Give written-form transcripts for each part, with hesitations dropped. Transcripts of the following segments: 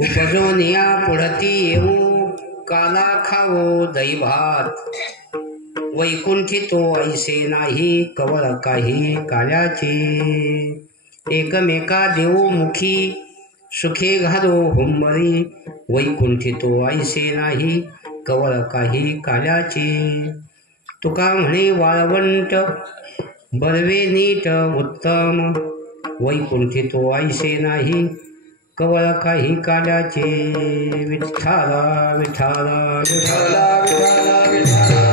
उपजोनिया पुढती येऊ काला खावो दैभात वैकुंठी तो ऐसे नाही कवर काही काल्याचे एकमेका देऊ मुखी सुखे घालो हुंबरी वैकुंठी तो ऐसे नाही कवर काही काल्याचे तुका म्हणे वाळवंट बर्वे नीट उत्तम वैकुंठी तो ऐसे नाही कवळ काही काल्याचे विठ्ठला विठ्ठला विठ्ठला विठ्ठला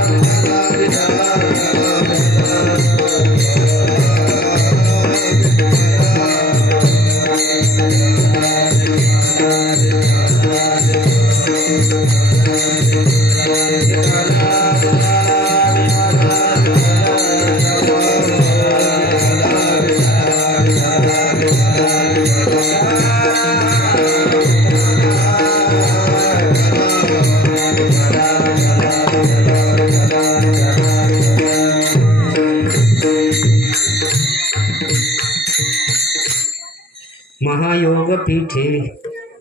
महायोग पीठे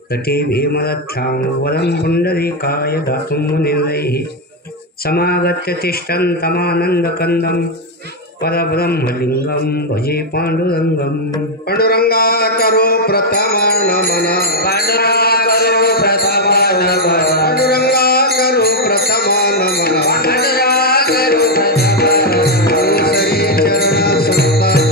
तटे भीमरथ्यां वरं पुण्डरीकाय दातुं मुनिर्दैः समागत्य तिष्ठन्तमानन्दकन्दं परब्रह्मलिङ्गं भजे पाण्डुरङ्गं पांडुरंगा करो प्रथम नमन पाण्डुरंगा करो प्रथम नमन पांडुरंगा करो प्रथम नमन पाण्डुरंगा करो प्रथम श्री चरण संताजिया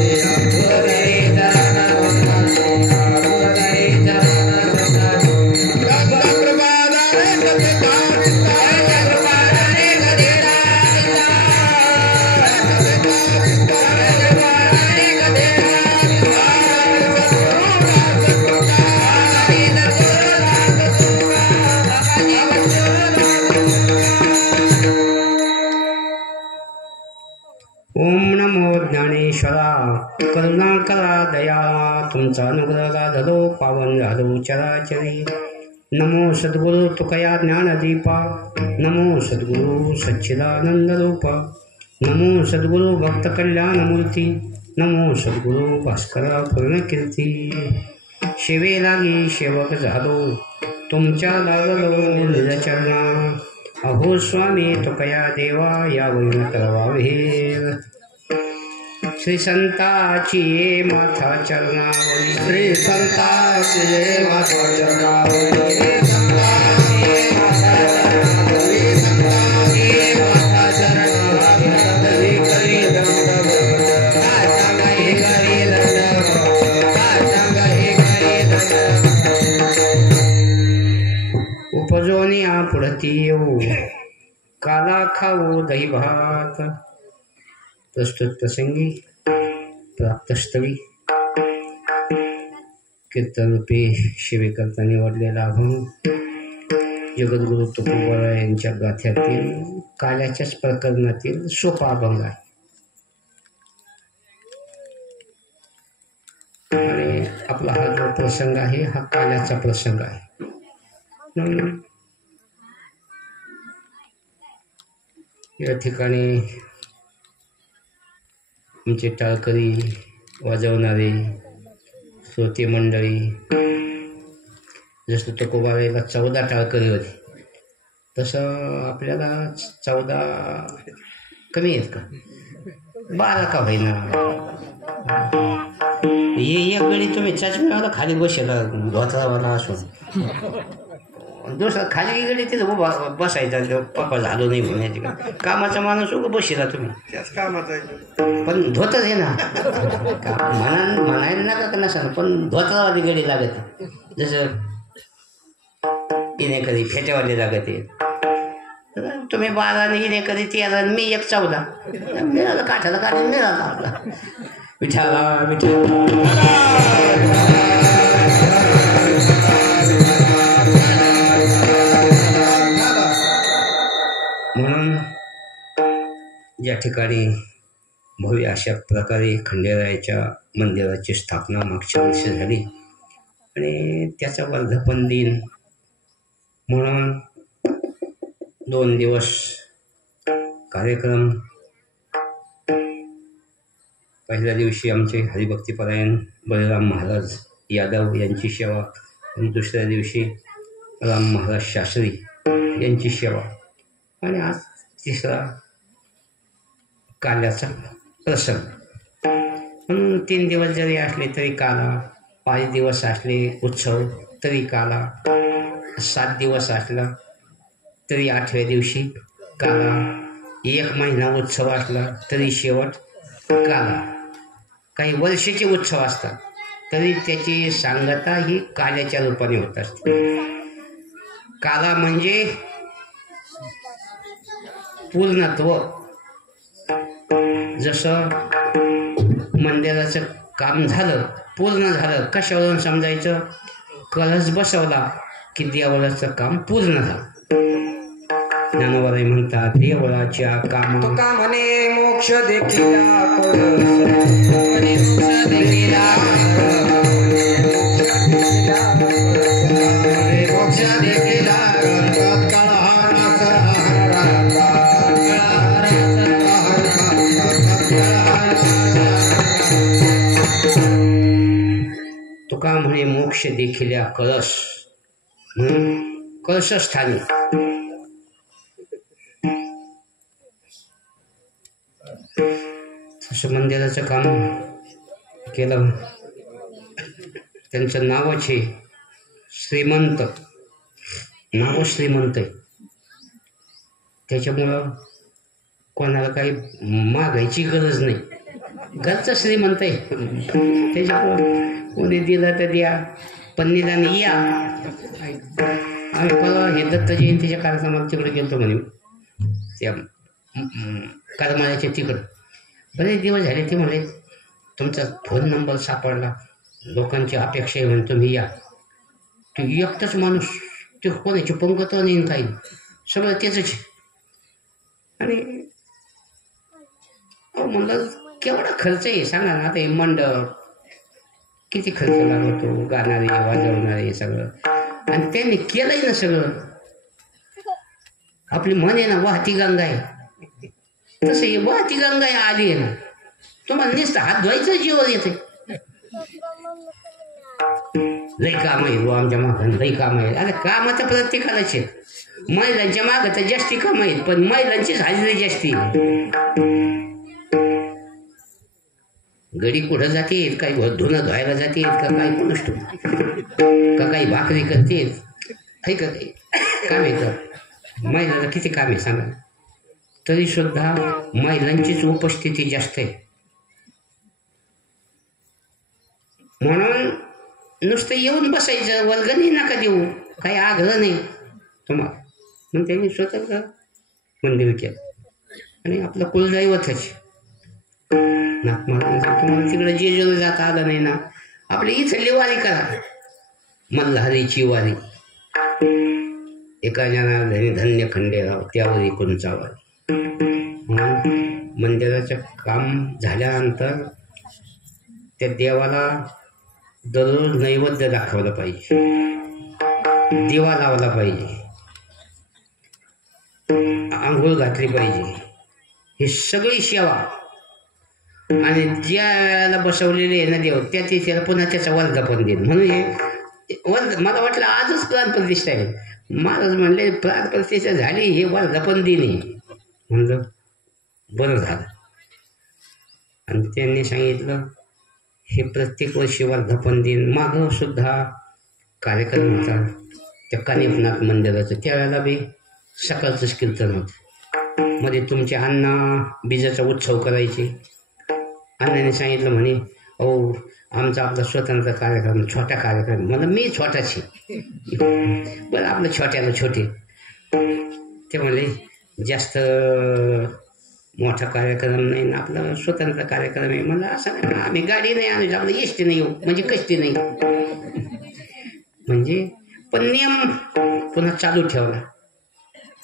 ओम नमो ज्ञानेश्वरा करुणाकरा दया तुमचा अनुग्रह लाधलो पावन झालो चराचरी नमो सद्गुरु तुकया ज्ञानदीपा नमो सद्गुरु सच्चिदानंद रूपा नमो सद्गुरु भक्त कल्याण मूर्ती नमो सद्गुरु भास्करा पूर्णकीर्ती शिवे लागी सेवक झालो तुमच्या लागलो निजचरणा अहो स्वामी तुकया देवा यावरी न करवा भेर श्री संताची ये माथा चरणावरी श्री संताची ये माता चरणावरी उपजोनिया पुढती येऊ काला खाऊ दही भात प्रस्तुत प्रसंगी प्राप्तस्थळी कीर्तनरूपी शिवेकरता निवडलेला अभंग जगद्गुरु तुकोबा यांच्या गाथ्यातील काल्याच्याच प्रकरणातील सोपा अभंग आहे आणि आपला हा जो प्रसंग आहे हा काल्याचा प्रसंग आहे या ठिकाणी आमचे टाळकरी वाजवणारे श्रोते मंडळी जसं तुकोबाला 14 टाळकरी होते तसं आपल्याला 14 कमी आहेत का 12 का होईना एक गडी तुम्ही चष्म्याला खाली बसेला धोत्रावाला असून दुसरा खाली गडी तिथं उभा बसायचा पप्पा झालो नाही म्हणायचे का कामाचा माणूस उभं बसला तुम्ही त्याच कामाचा पण धोतर आहे ना म्हणायला नका का नसा पण धोत्रावाली गडी लागत जसं इने कधी फेट्यावाली लागत आहे तुम्ही 12 आणि इने कधी 13 आणि मी 1 14 मिळालं काठाला काढून मिळाला आपला विठाला विठा म्हणून या ठिकाणी भव्य अशा प्रकारे खंडेरायाच्या मंदिराची स्थापना मागच्या वर्षी झाली आणि त्याचा वर्धापन दिन म्हणून 2 दिवस कार्यक्रम. पहिल्या दिवशी आमचे हरिभक्तीपरायण बळीराम महाराज यादव यांची सेवा आणि दुसऱ्या दिवशी राम महाराज शास्त्री यांची सेवा आणि आज तिसरा काल्याचा प्रसंग. म्हणून 3 दिवस जरी असले तरी काला, 5 दिवस असले उत्सव तरी काला, 7 दिवस असला तरी 8व्या दिवशी काला, 1 महिना उत्सव असला तरी शेवट काला. काही वर्षाचे उत्सव असतात तरी त्याची सांगता ही काल्याच्या रूपाने होत असते. काला म्हणजे पूर्णत्व. जसं मंदिराचं काम झालं, पूर्ण झालं, कशावरून समजायचं? कळस बसवला की देवळाचं काम पूर्ण झालं. ज्ञानोबाई म्हणतात देवळाच्या कामा तुका म्हणे मोक्ष देखिला कळस, म्हणे मोक्ष देखिला मोक्ष देखिला तुका म्हणे मोक्ष देखिल्या कळस म्हणून कळसस्थानी तसं मंदिराचं काम केलं. त्यांचं नावच आहे श्रीमंत, नाव श्रीमंत आहे. त्याच्यामुळं कोणाला काही मागायची गरज नाही. घरचं श्रीमंत आहे. त्याच्यामुळं कोणी दिलं तर द्या, पण निदान या. आम्ही परवा हे दत्त जयंतीच्या कार्यक्रमाला तिकडे गेलो म्हणे, त्या करमाळ्याच्या तिकडं. बरेच दिवस झाले. ते म्हणे तुमचा फोन नंबर सापडला, लोकांची अपेक्षा आहे म्हणे तुम्ही या. ते एकटाच माणूस, ते कोणाची पंगत नाही काही, सगळं त्याचंच. आणि म्हणलं केवढा खर्च आहे सांगा ना. आता हे मंडप किती खर्च लागतो, गाणारे वाजवणारे सगळं. आणि त्यांनी केलंय ना सगळं. आपली म्हण आहे ना वाहती गंगा आहे, तसं हे वाहती गंगा आहे आली आहे ना. तुम्हाला नुसतं हात धुवायचं जीवन येते. लई काम आहे आमच्या मागं, लई काम आहे. आता कामाचं प्रत्येकालाच आहे. महिलांच्या मागं तर जास्ती काम आहेत, पण महिलांचीच हाजरी जास्ती. गडी कुठं जाते, काही धुणं धुवायला जाते का, काही कोणच का काही भाकरी करते, आहे का काही काम येतं. महिलाला किती काम आहे सांगा. तरी सुद्धा महिलांचीच उपस्थिती जास्त आहे. म्हणून नुसतं येऊन बसायचं, वर्गणी नका देऊ, काही आग्रह नाही तुम्हाला. मग त्यांनी स्वतः मंदिर केलं. आणि आपलं कुलदैवतच नाथ महाराज तुम्हाला तिकडे जेजूला जाता आलं नाही ना, आपल्या इथली वारी करा, मल्हारीची वारी. एका जनार्दनी धन्य खंडेराव त्यावर कोणचा वारी. म्हणून मंदिराचं काम झाल्यानंतर त्या देवाला दररोज नैवेद्य दाखवलं पाहिजे, दिवा लावला पाहिजे, आंघोळ घातली पाहिजे. ही सगळी सेवा. आणि ज्या वेळेला बसवलेले आहे ना देव, त्याला पुन्हा त्याचा वर्धापन देईल. म्हणून हे मला वाटलं आजच प्राणप्रतिष्ठा आहे. महाराज म्हणले प्राणप्रतिष्ठा झाली, हे वर्धापन देणे. म्हणलं बरं झालं. आणि त्यांनी सांगितलं हे प्रत्येक वर्षी वर्धापन दिन. मागं सुद्धा कार्यक्रम होता त्या कानिफनाथ मंदिराचं, त्यावेळेला बी सकाळचंच कीर्तन होतं. मध्ये तुमचे अण्णा बीजाचा उत्सव करायचे. अण्णाने सांगितलं म्हणे अहो आमचा आपला स्वतंत्र कार्यक्रम, छोटा कार्यक्रम. मला मी छोटाची, बरं आपलं छोट्याला छोटे. ते म्हणले जास्त मोठा कार्यक्रम नाही ना, आपला स्वतंत्र कार्यक्रम आहे. मला असं नाही, आम्ही गाडी नाही आणली, आपलं एसटी नाही येऊ म्हणजे कष्टी नाही. म्हणजे पण नियम पुन्हा चालू ठेवला.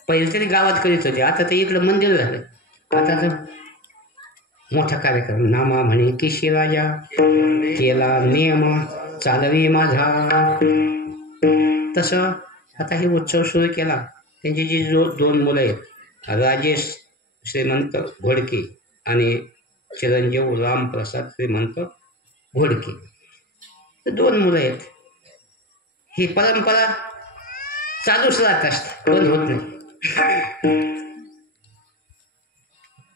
पहिले तरी गावात करीत होते, आता तर इकडं मंदिर झालं. आता तर मोठा कार्यक्रम. नामा म्हणे की राजा केला नियम चालवी माझा. तसं आता हे उत्सव सुरू केला. त्यांची जी 2 मुलं आहेत, राजेश श्रीमंत घोडके आणि चिरंजीव रामप्रसाद श्रीमंत घोडके, 2 मुलं आहेत. ही परंपरा चालूच राहत असते, बंद होत नाही.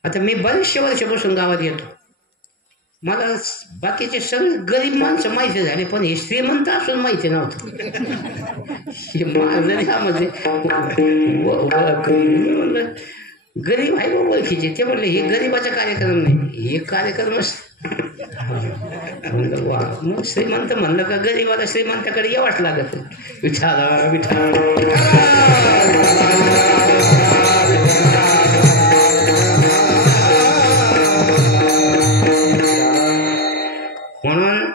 आता मी बरेचशे वर्षापासून गावात येतो, मला बाकीचे सगळे गरीब माणसं माहिती झाले, पण हे श्रीमंत असून माहिती नव्हतं. गरीब आहे बा ओळखीचे, ते म्हणले हे गरीबाचा कार्यक्रम नाही, हे कार्यक्रमच. म्हणलं वा, मग श्रीमंत म्हणलं का गरीबाला श्रीमंताकडे यावंच लागत. विठाला विठा. म्हणून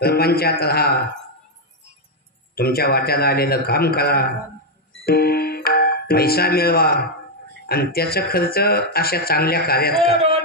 प्रपंचात राहा, तुमच्या वाट्याला आलेलं काम करा, पैसा मिळवा आणि त्याचा खर्च अशा चांगल्या कार्यात करा.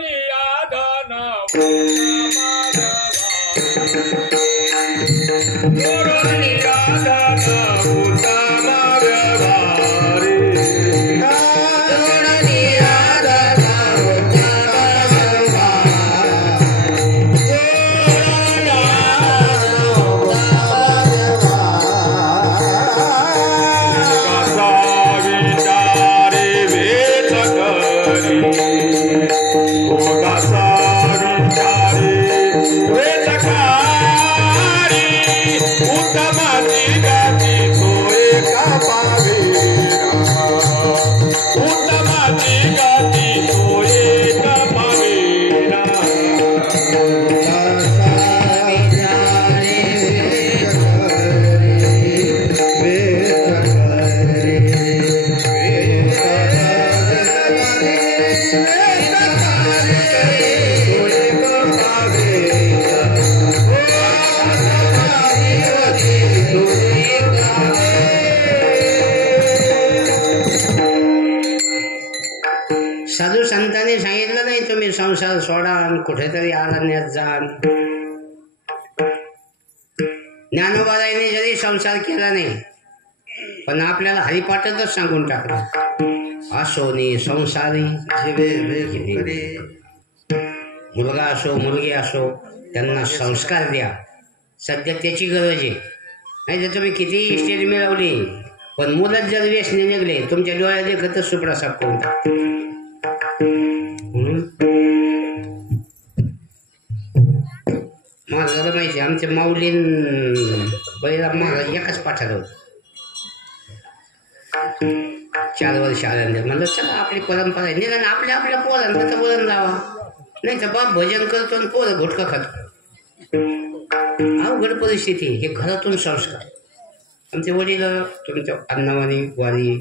साधू संतांनी सांगितलं नाही तुम्ही संसार सोडा आणि कुठेतरी अरण्यात जा. ज्ञानोबाईने जरी संसार केला नाही, पण आपल्याला हरिपाठातच सांगून टाकलं, असोनी संसारी. मुलगा असो मुलगी असो, त्यांना संस्कार द्या. सध्या त्याची गरज आहे. नाही तर तुम्ही किती इस्टेट मिळवली, पण मुलंच जर व्यसनी निघले, तुमच्या डोळ्यात देखतच सुपडा साफ करून टाकतो. मला माहिती, आमच्या माऊलीन बैला महाराज एकाच पाठाला होत. 4 वर्ष आल्यानंतर म्हणलं चला आपली परंपरा आहे, निदान आपल्या आपल्या पोरांना तर वळण लावा. नाही तर बाप भजन करतो आणि पोरं घोटका खातो. अवघड परिस्थिती. हे घरातून संस्कार. आमचे वडील तुमच्या अन्नावाणी वारी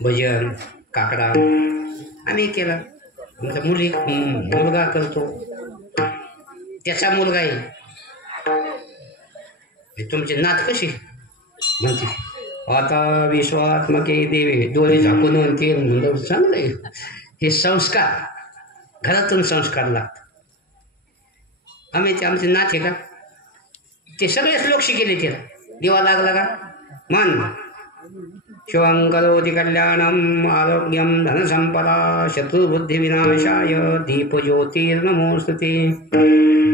भजन काकडा आम्ही केला. आमचा मुलगा करतो, त्याचा मुलगा आहे. तुमचे नात कशी म्हणते, आता विश्वात्मके देवे डोळे झाकून म्हणते. म्हणलं चांगलं आहे. हे संस्कार घरातून संस्कार लागतात. आम्ही ते आमचे नात आहे का, ते सगळे श्लोक शिकेले. त्याला दिवा लागला का मन शिवं करोति कल्याणम आरोग्यम धनसंपदा शत्रुबुद्धिविनाशाय दीपज्योतिर्नमोस्तुते.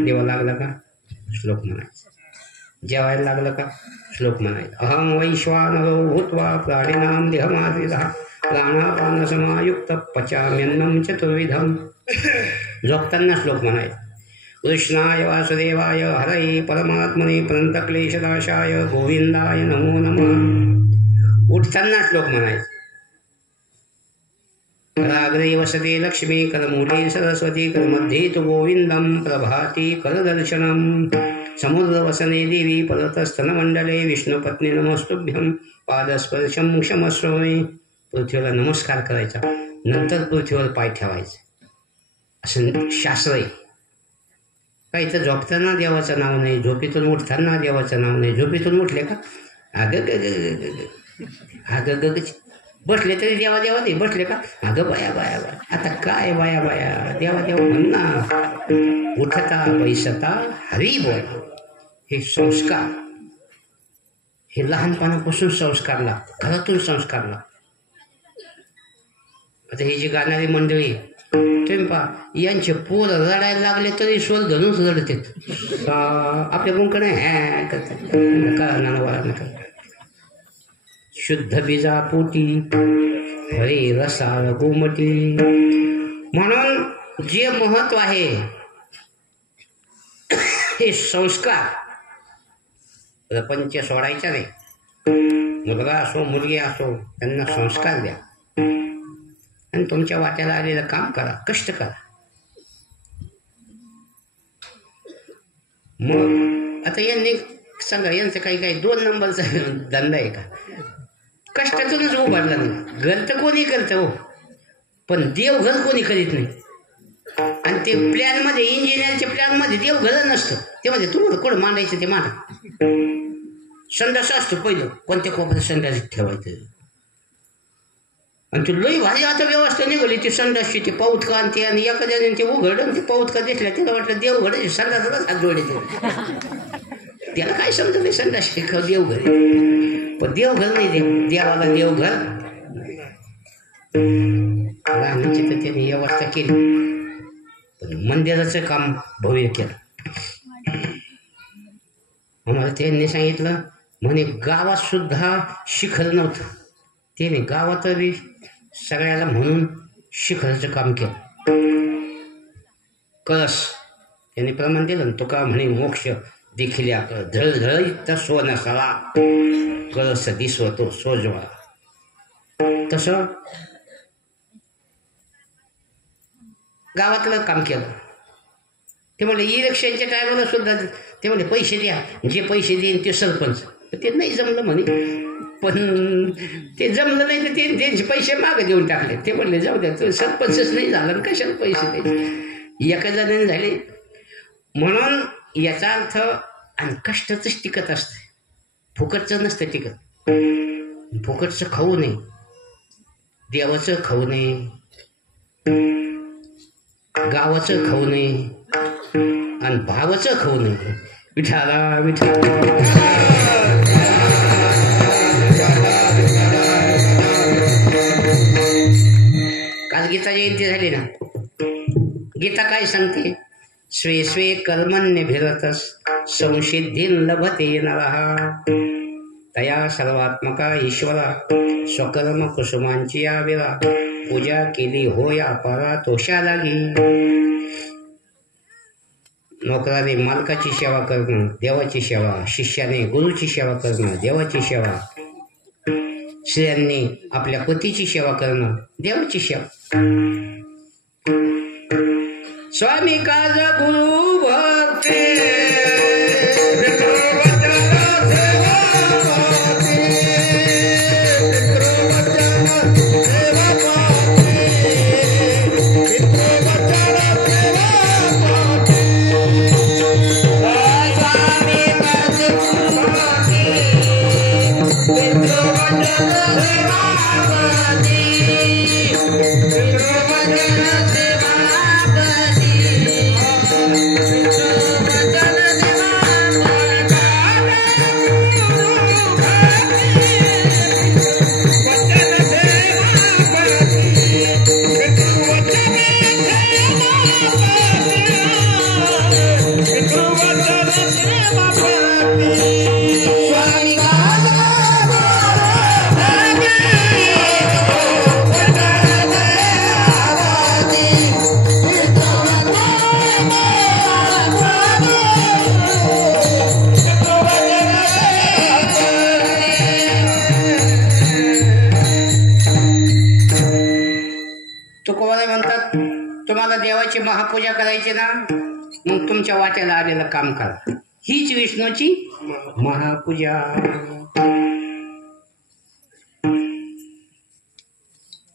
देवा लागला का श्लोक म्हणायचा. जेवायला लागलं का श्लोक म्हणायचा. अहम वैश्वानरो भूत्वा प्राणिनां देहमाश्रितः प्राणापानसमायुक्त पचाम्यन्नं चतुर्विधम्. झोपताना श्लोक म्हणायचा. कृष्णाय वासुदेवाय हरये परमात्मने प्रणतक्लेशनाशाय गोविंदाय नमो नमः. उठताना श्लोक म्हणायचा. कराग्रे वसते लक्ष्मी करमूले सरस्वती करमध्ये तु गोविंदम प्रभाती करदर्शनम. समुद्रवसने देवी परतस्तनमंडले विष्णुपत्नी नमस्तुभ्यं पादस्पर्शं क्षमस्व मे. पृथ्वीला नमस्कार करायचा, नंतर पृथ्वीवर पाय ठेवायचे, असं शास्त्र आहे. काही तर झोपताना देवाचं नाव नाही, झोपेतून उठताना देवाचं नाव नाही. झोपेतून उठले का अगं अगं बसले तरी देवा देवा नाही, बसले का अगं बाया बाया बाया. आता काय बाया बाया देवा देवा म्हणणार. उठता बैसता हरी बोल. हे संस्कार, हे लहानपणापासून संस्कार लागतात, घरातून संस्कार लागतात. आता ही जी गाणारी मंडळी तुम्ही पहा यांचे पोर रडायला लागले तरी स्वर धरूनच रडते आपल्या गुंकडे हॅ करतात नका शुद्ध बीजा पोटी हरे रसाळ गोमटी. म्हणून जे महत्व आहे हे संस्कार प्रपंच सोडायचा नाही. मुलगा असो मुलगी असो त्यांना संस्कार द्या आणि तुमच्या वाट्याला आलेलं काम करा, कष्ट करा. मग आता यांनी सांगा यांचं काही 2 नंबरचा धंदा आहे का? कष्टातूनच उभारला नाही. घर तर कोणी करतं हो, पण देवघर कोणी करीत नाही. आणि ते प्लॅनमध्ये इंजिनियरच्या प्लॅनमध्ये देवघर नसतं. ते म्हणजे तुम्हाला कुठं मांडायचं ते मांडा. संडास असतो पहिलं कोणत्या कोपऱ्यात संडास ठेवायचं. आणि ते लई भारी आता व्यवस्था निघाली ती संडासची. ते पाऊत का आणि ते आणि एखाद्याने ते उघडलं ते पाऊत का दिसल्या तिला वाटलं देवघर संडासलाच हात जोडायचे. त्याला काय समजत नाही संडास देवघर, पण देवघर नाही. देवाला देवघर लहानाची तर त्याने व्यवस्था केली, पण मंदिराचं काम भव्य केलं. आम्हाला त्यांनी सांगितलं म्हणे गावात सुद्धा शिखर नव्हतं. त्याने गावात बी सगळ्याला म्हणून शिखराचं काम केलं. कळस त्याने प्रमाण दिलं. तुका म्हणे मोक्ष देखील झळझळीत सोनसाळा कळस दिसवतो सोजवा. तसं गावातलं काम केलं. ते म्हणले इलेक्शनच्या टायमाला सुद्धा ते म्हणले पैसे द्या, जे पैसे देईन ते सरपंच. ते नाही जमलं म्हणे, पण ते जमलं नाही तर ते त्यांचे पैसे मागे देऊन टाकले. ते म्हणले जाऊ द्या, तो सरपंचच नाही झाला कशाला पैसे द्यायचे. एका जणाने झाले. म्हणून याचा अर्थ आणि कष्टाचंच टिकत असतं, फुकटचं नसतं टिकत. फुकटचं खाऊ नये, देवाचं खाऊ नये, गावाचं खाऊ नये आणि भावाचं खाऊ नये. विठाला विठा. काल गीता जयंती झाली ना. गीता काय सांगते? स्वे स्वे कर्मण्यभिरतस् संसिद्धीं लभते नरः तया सर्वात्मका ईश्वरा स्वकर्म कुसुमांची याविरा पूजा केली होया परा तोषा लागी. नोकराने मालकाची सेवा करणं देवाची सेवा, शिष्याने गुरुची सेवा करणं देवाची सेवा, स्त्रियांनी आपल्या पतीची सेवा करणं देवाची सेवा. स्वामी काज गुरु भक्ती देवाची महापूजा करायची ना, मग तुमच्या वाट्याला आलेलं काम करा. हीच विष्णूची महापूजा.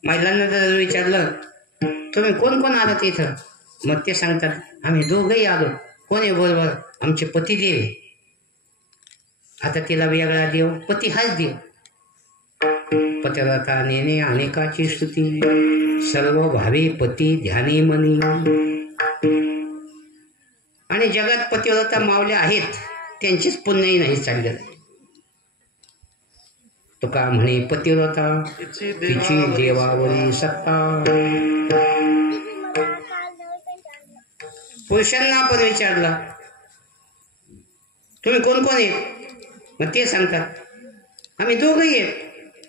महिलांना जर विचारलं तुम्ही कोण कोण आलात इथं, मग ते सांगतात आम्ही दोघंही आलो. कोण आहे बरोबर? आमचे पतिदेव. आता तिला वेगळा देव, पती हाच देव. पतिव्रता नेणे अनेकाची स्तुती, सर्व भावी पती ध्यानी मनी. आणि जगात पतिव्रता मावल्या आहेत, त्यांचीच पुण्यही नाही चाललेलं. तुका म्हणे पतिव्रता तिची देवावरी सत्ता. पुरुषांना आपण विचारलं तुम्ही कोण कोण आहेत, मग ते सांगतात आम्ही दोघंही आहेत.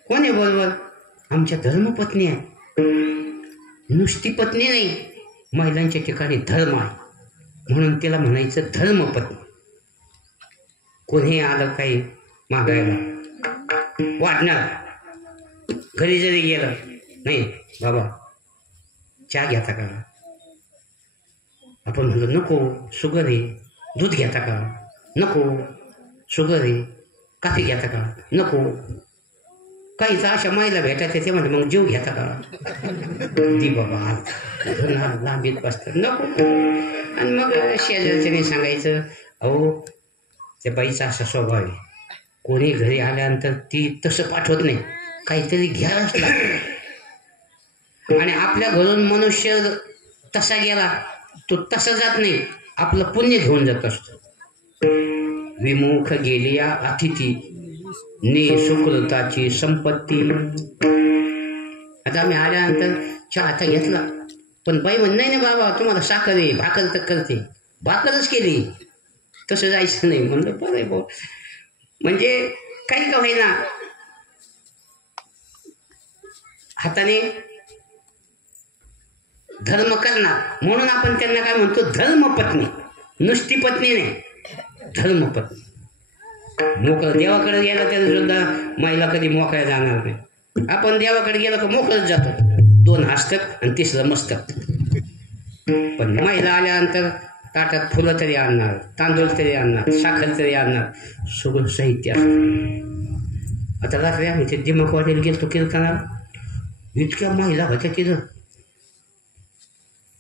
कोण आहे बरोबर? आमच्या धर्मपत्नी आहे. नुसती पत्नी नाही, महिलांच्या ठिकाणी धर्म आहे म्हणून तिला म्हणायचं धर्मपत्नी. कोणी आलं काही मागायला वाटणार, घरी जरी गेलं नाही बाबा चहा घेता का, आपण म्हणलं नको शुगर आहे. दूध घेता का, नको शुगर आहे. कॉफी घेता का, नको. काहीच अशा महिला भेटायच्या ते म्हणतात मग जीव घेता का, दी बाबा लांबीत बसतात नको. आणि मग शेजारच्याने सांगायचं अहो त्या बाईचा असा स्वभाव आहे, कोणी घरी आल्यानंतर ती तसं पाठवत नाही, काहीतरी घ्यायलाच लागतं. आणि आपल्या घरून मनुष्य तसा गेला तो तसा जात नाही, आपलं पुण्य घेऊन जात असतो. विमुख गेलिया अतिथी ने सुकृताची संपत्ती. आता आम्ही आल्यानंतर चहा आता घेतला, पण बाई म्हण नाही बाबा तुम्हाला साखर आहे, भाकर तर करते, भाकरच केली, तसं जायचं नाही. म्हणलं बरं आहे भाऊ. म्हणजे काही का होईना हाताने धर्म करणार म्हणून आपण त्यांना काय म्हणतो धर्मपत्नी. नुसती पत्नी नाही, धर्मपत्नी. मोकळं देवाकडे गेलं तर सुद्धा महिला कधी मोकळ्या जाणार नाही. आपण देवाकडे गेलो का मोकळंच जातो, 2 हस्तक आणि 3रं मस्तक. पण महिला आल्यानंतर ताटात फुलं तरी आणणार, तांदूळ तरी आणणार, साखर तरी आणणार, सगळं साहित्य असतं. आता रात्री आम्ही ते दिमागवाडीला गेलो कीर्तनाला, इतक्या महिला होत्या तिथं.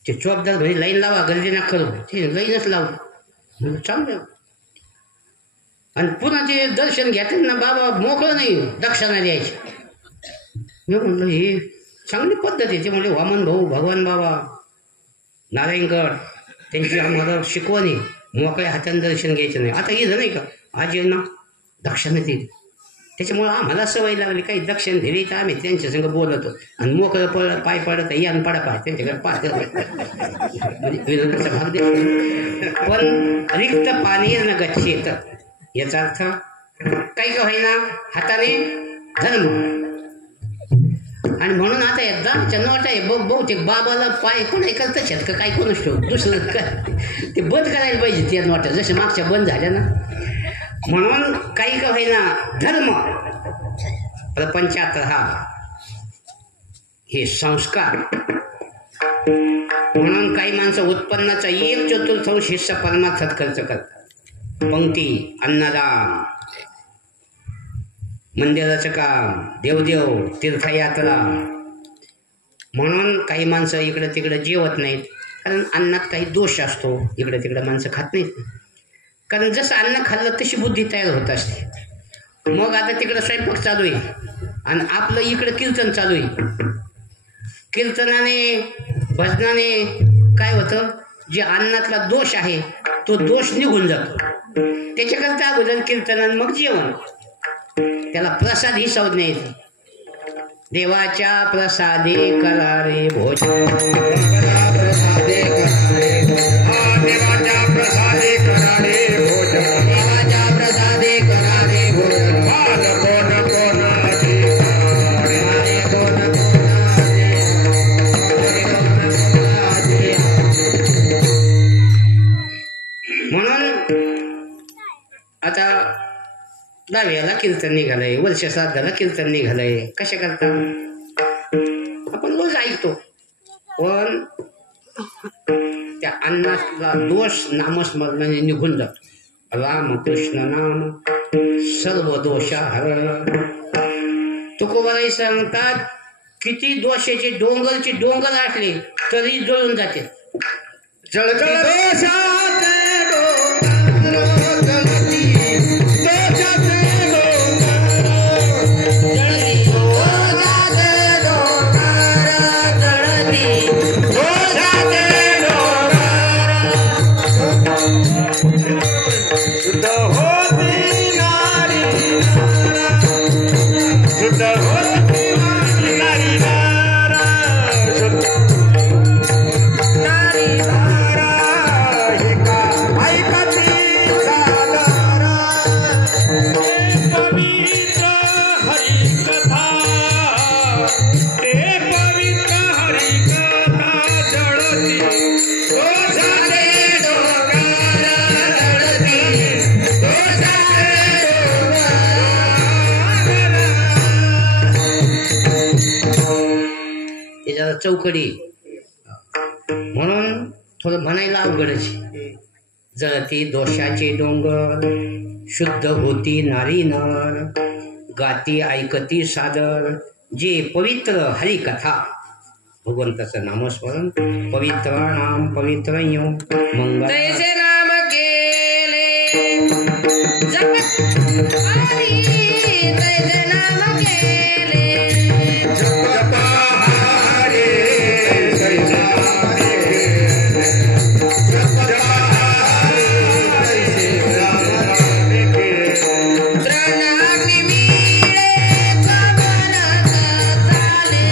ते चौकदार म्हणजे लाईन लावा गर्दी ना करू, ते लाईनच लावलं. म्हणजे चांगलं. आणि पुन्हा ते दर्शन घेतात ना बाबा मोकळं नाही, दक्षिणा द्यायची. मी म्हणलं हे चांगली पद्धत आहे. ते म्हणले वामन भाऊ भगवान बाबा नारायणगड त्यांची आम्हाला शिकवण आहे, मोकळ्या हाताने दर्शन घ्यायचं नाही. आता इथं नाही का आजी ना दक्षिणा देईल, त्याच्यामुळं आम्हाला सवय लागली. काही दक्षिण दिली तर आम्ही त्यांच्या संग बोलतो आणि मोकळं पाय पडत यान पडा पाय त्यांच्याकडे पाहत म्हणजे विरोधाचा भाग देतो. पण रिक्त पाणी न गच्छ येतं, याचा अर्थ काही का होईना हाताने धर्म. आणि म्हणून आता एकदा नोट आहे बहुतेक बाबाला पाय कोण करतं शेत का काय कोणच ठेव दुसरं ते बंद करायला पाहिजे त्या नोटा, जसे मागच्या बंद झाल्या ना. म्हणून काही का होईना धर्म प्रपंचात राहा हे संस्कार. म्हणून काही माणसं उत्पन्नाचा 1/4 हिस्सा परमार्थात खर्च करतात. पंक्ती, अन्नदान, मंदिराचं काम, देवदेव, तीर्थयात्रा. म्हणून काही माणसं इकडं तिकडं जेवत नाहीत, कारण अन्नात काही दोष असतो. इकडं तिकडं माणसं खात नाहीत, कारण जसं अन्न खाल्लं तशी बुद्धी तयार होत असते. मग आता तिकडं स्वयंपाक चालू आहे आणि आपलं इकडं कीर्तन चालू आहे. कीर्तनाने भजनाने काय होतं, जे अन्नातला दोष आहे तो दोष निघून जातो. त्याच्याकरता अगोदर कीर्तनानं मग जेवण, त्याला प्रसाद ही संज्ञा येते. देवाच्या प्रसादे करारे भोजन, प्रसादे करारे भोजन, देवाच्या प्रसादे करारे भोजन, देवाच्या प्रसादे करारे भोजन. म्हणून आता दहाव्याला कीर्तन निघालंय, वर्ष श्राद्धाला कीर्तन निघालंय. कशा करता आपण रोज ऐकतो, पण त्या अन्नातला दोष नामस्मरणाने निघून जातो. रामकृष्ण नाम सर्व दोषा हर. तुकोबाराई सांगतात किती दोषाचे डोंगरचे डोंगर असले तरी जळून जाते. चौकडी म्हणून थोडं म्हणायला अवघडच. जळती दोषाचे डोंगर, शुद्ध होती नारी नर, गाती ऐकती सादर, जे पवित्र हरिकथा. भगवंताचं नामस्मरण पवित्र नाम पवित्र मंगल. तैसे नाम केले जगत हरी, तैसे नाम केले जगत हरी, तैसे नाम केले जगत हरी, तैसे नाम केले. त्रणाग्नी मिळे कमलच चाले,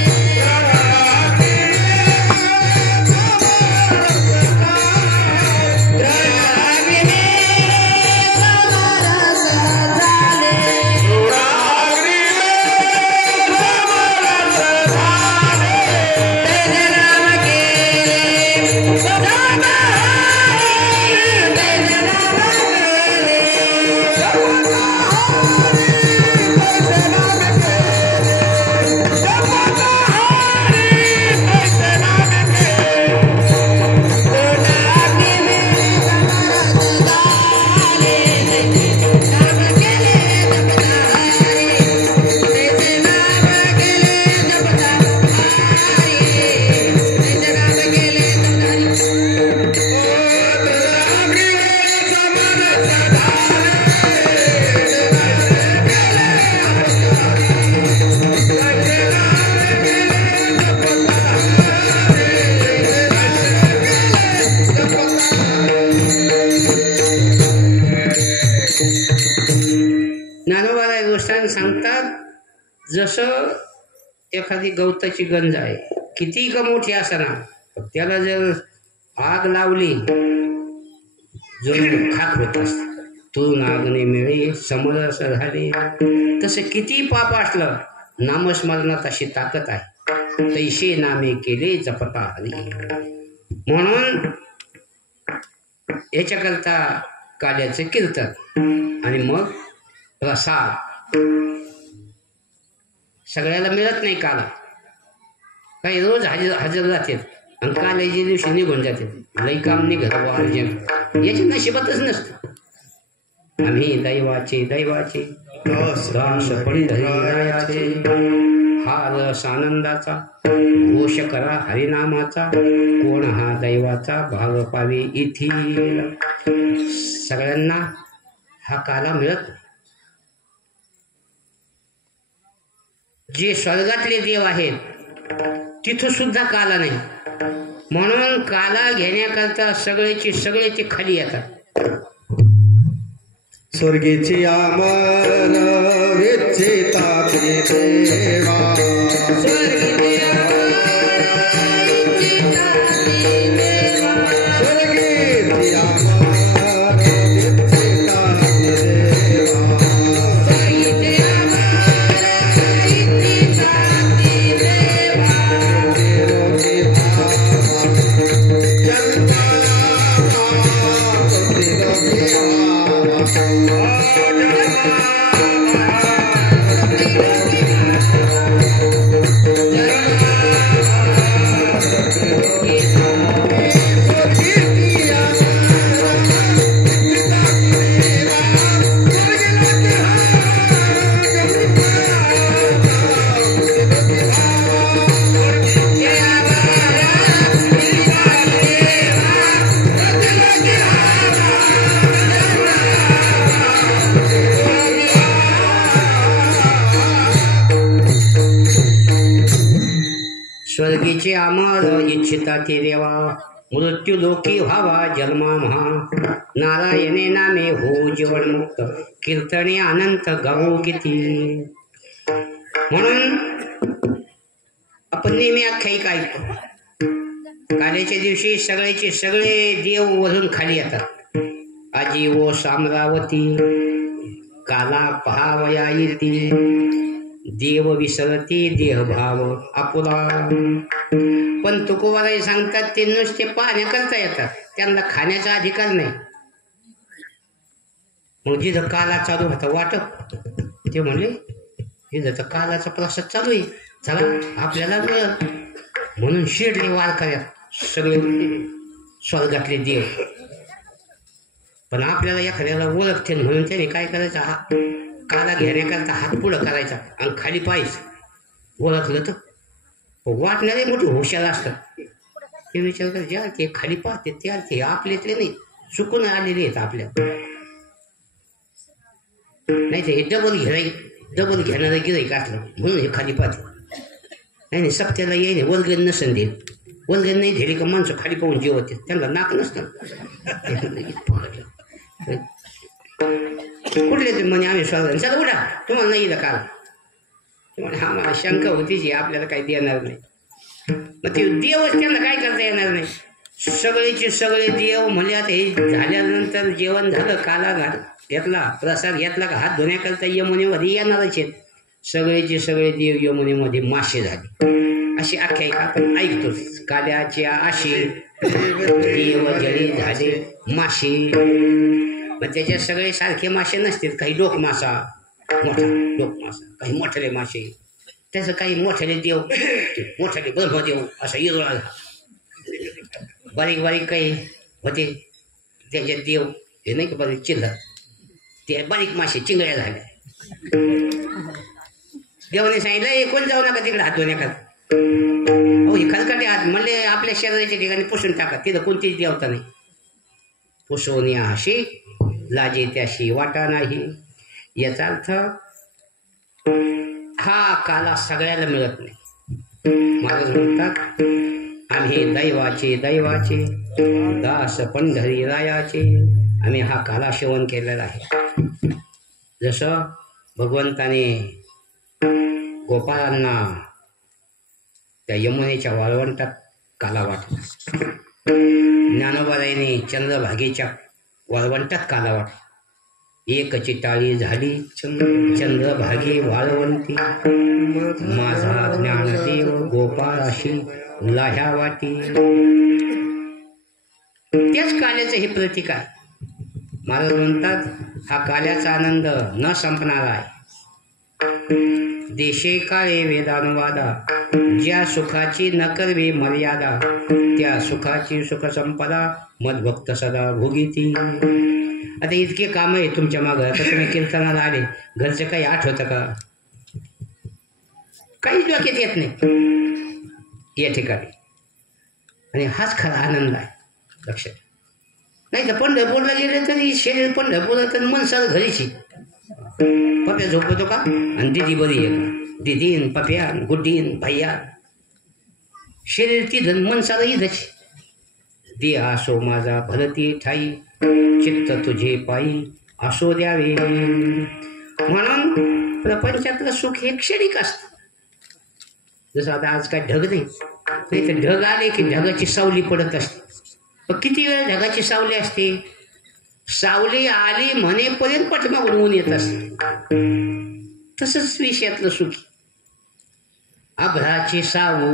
ज्ञानोबा गोष्टांनी सांगतात, जसं एखादी गवताची गंज आहे, किती का मोठी असना, त्याला जर आग लावली जळून खाक होत असते. तून आगने मिळे समरस झाले. तसं किती पाप असलं, नामस्मरणात अशी ताकद आहे. तैसे नामे केले जपता हरी. म्हणून याच्याकरता काल्याचं कीर्तन आणि मग प्रसाद. सगळ्याला मिळत नाही काला, काही रोज हजर राहतात आणि काल्याच्या दिवशी निघून जाते. लई काम निघत अर्जन, याच्या नशिबातच नसतं. आम्ही दैवाचे दैवाचे दास पंढरीरायाचे, हा रस आनंदाचा घोष करा हरिनामाचा, कोण हा दैवाचा भाग पावे इथी. सगळ्यांना हा काला मिळत नाही. जे स्वर्गातले देव आहेत तिथं सुद्धा काला नाही. म्हणून काला घेण्याकरता सगळेचे खाली येतात. स्वर्गीची आमर विच्छिता देवा, स्वर्गीची आमर विच्छिता देवा, स्वर्गीची आमर विच्छिता देवा, स्वर्गीची आमर विच्छिता देवा, देवोची भावा जन्माला स्वर्गीचे अमर इच्छिता ते देवा, मृत्यू लोकी व्हावा जन्मा महा, नारायणे नामे हो जीवनमुक्त, कीर्तने अनंत गाऊ किती. म्हणून आपण नेहमी आख्यायिका ऐकतो. काल्याच्या दिवशी सगळे देव वरून खाली येतात. आजी ओ सामरावती, काला पहावया येती, देव विसरती देहभाव आपुला. पण तुकोबाराय सांगतात ते नुसते पाहण्याकरता येतात, त्यांना खाण्याचा अधिकार नाही. मग जिथं काला चालू होता वाटप, ते म्हणले इथं तर कालाचा प्रसाद चालू आहे, चला आपल्याला मिळत. म्हणून शिरले वारकऱ्यात सगळे स्वर्गातले देव. पण आपल्याला एखाद्याला ओळखते म्हणून त्याने काय करायचं, हा काला घेण्याकरता हात पुढं करायचा आणि खाली पाहायचं. ओळखलं तर वाटणारे मोठे हुशार असतात, ते विचार कर ज्या ते खाली पाहते त्या ते आपल्यातले नाही, चुकून आलेले आहेत आपल्या. नाही तर हे डबल घेणारं गिराईक असलं म्हणून हे खाली पाहते. नाही सप्त्याला येईल वर्गण नसन देत, वर्गण नाही दिली का माणसं खाली पाहून जेवते, त्यांना नाक नसतं. कुठले ते म्हणे आम्ही स्वागत चला उठा तुम्हाला नाही येईल काल. म्हणे हा मला शंका होती जी आपल्याला काही देणार नाही. मग ते देवच त्यांना काय करता येणार नाही. सगळेचे सगळे देव म्हणले आता हे झाल्यानंतर जेवण झालं, काला घेतला, प्रसाद घेतला का हात धुण्याकरता यमुनेमध्ये येणारच आहेत. सगळेचे सगळे देव यमुनेमध्ये मासे झाले अशी आख्यायिका आपण ऐकतो. काल्याच्या आशी देव जळी झाले मासे. मग त्याच्यात सगळे सारखे मासे नसतील, काही डोक मासा मोठा डोक मासा, काही मोठले मासे, त्याचं काही मोठ्याले देव मोठ्याले ब्रह्मदेव असा इरोळा, बारीक बारीक काही होते त्याच्यात देव हे नाही का बारीक चिल्लर, ते बारीक मासे चिंगड्या झाल्या. देवाने सांगितलं कोण जाऊ नका तिकडे हात धुण्याकरता. हो हे खलकाटे हात म्हणले आपल्या शरीराच्या ठिकाणी पुसून टाका, तिथं कोणतीच देवता नाही. पुसून या अशी लाजे त्याशी वाटा नाही. याचा अर्थ हा काला सगळ्याला मिळत नाही. महाराज म्हणतात आम्ही दैवाचे दास पंढरी रायाचे, आम्ही हा काला सेवन केलेला आहे. जसं भगवंताने गोपाळांना त्या यमुनेच्या वाळवंटात काला वाटला, ज्ञानोबाईने चंद्रभागेच्या वाळवंटात काला वाटला. एकची टाळी झाली चंद्रभागे वाळवंटी, माझा ज्ञानदेव गोपाळाशी लाह्या वाटी. त्याच काल्याचं हे प्रतीक आहे. महाराज म्हणतात हा काल्याचा आनंद न संपणारा आहे. देशे काळे वेदानुवादा, ज्या सुखाची न करवे मर्यादा, त्या सुखाची सुख संपदा मदभक्त सदा भोगीती. आता इतके काम आहे तुमच्या मागं, आता तुम्ही कीर्तनाला आले, घरचं काही आठवतं का? काहीच डोक्यात येत नाही या ठिकाणी. आणि हाच खरा आनंद आहे लक्षात. नाही तर पंढरपूरला गेले तरी शरीर पंढरपूरला तर मन सारं घरीची. पप्या झोपतो का आणि दिदी बरी आहे का, दिदीन पप्यान गुड्डीन भैया, शरीर तिथं मन सारं इथंच. दे असो माझा भरती ठाई, चित्त तुझे पायी असो द्यावे. म्हणून प्रपंचातलं सुख हे क्षणिक असतं. जसं आता आज काय ढग नाही तर ढग आले की ढगाची सावली पडत असते. पण किती वेळ ढगाची सावली असते, सावली आली म्हणेपर्यंत पाठीमागून ऊन येत असते. तसंच विषयातलं सुखी आभ्राची सावू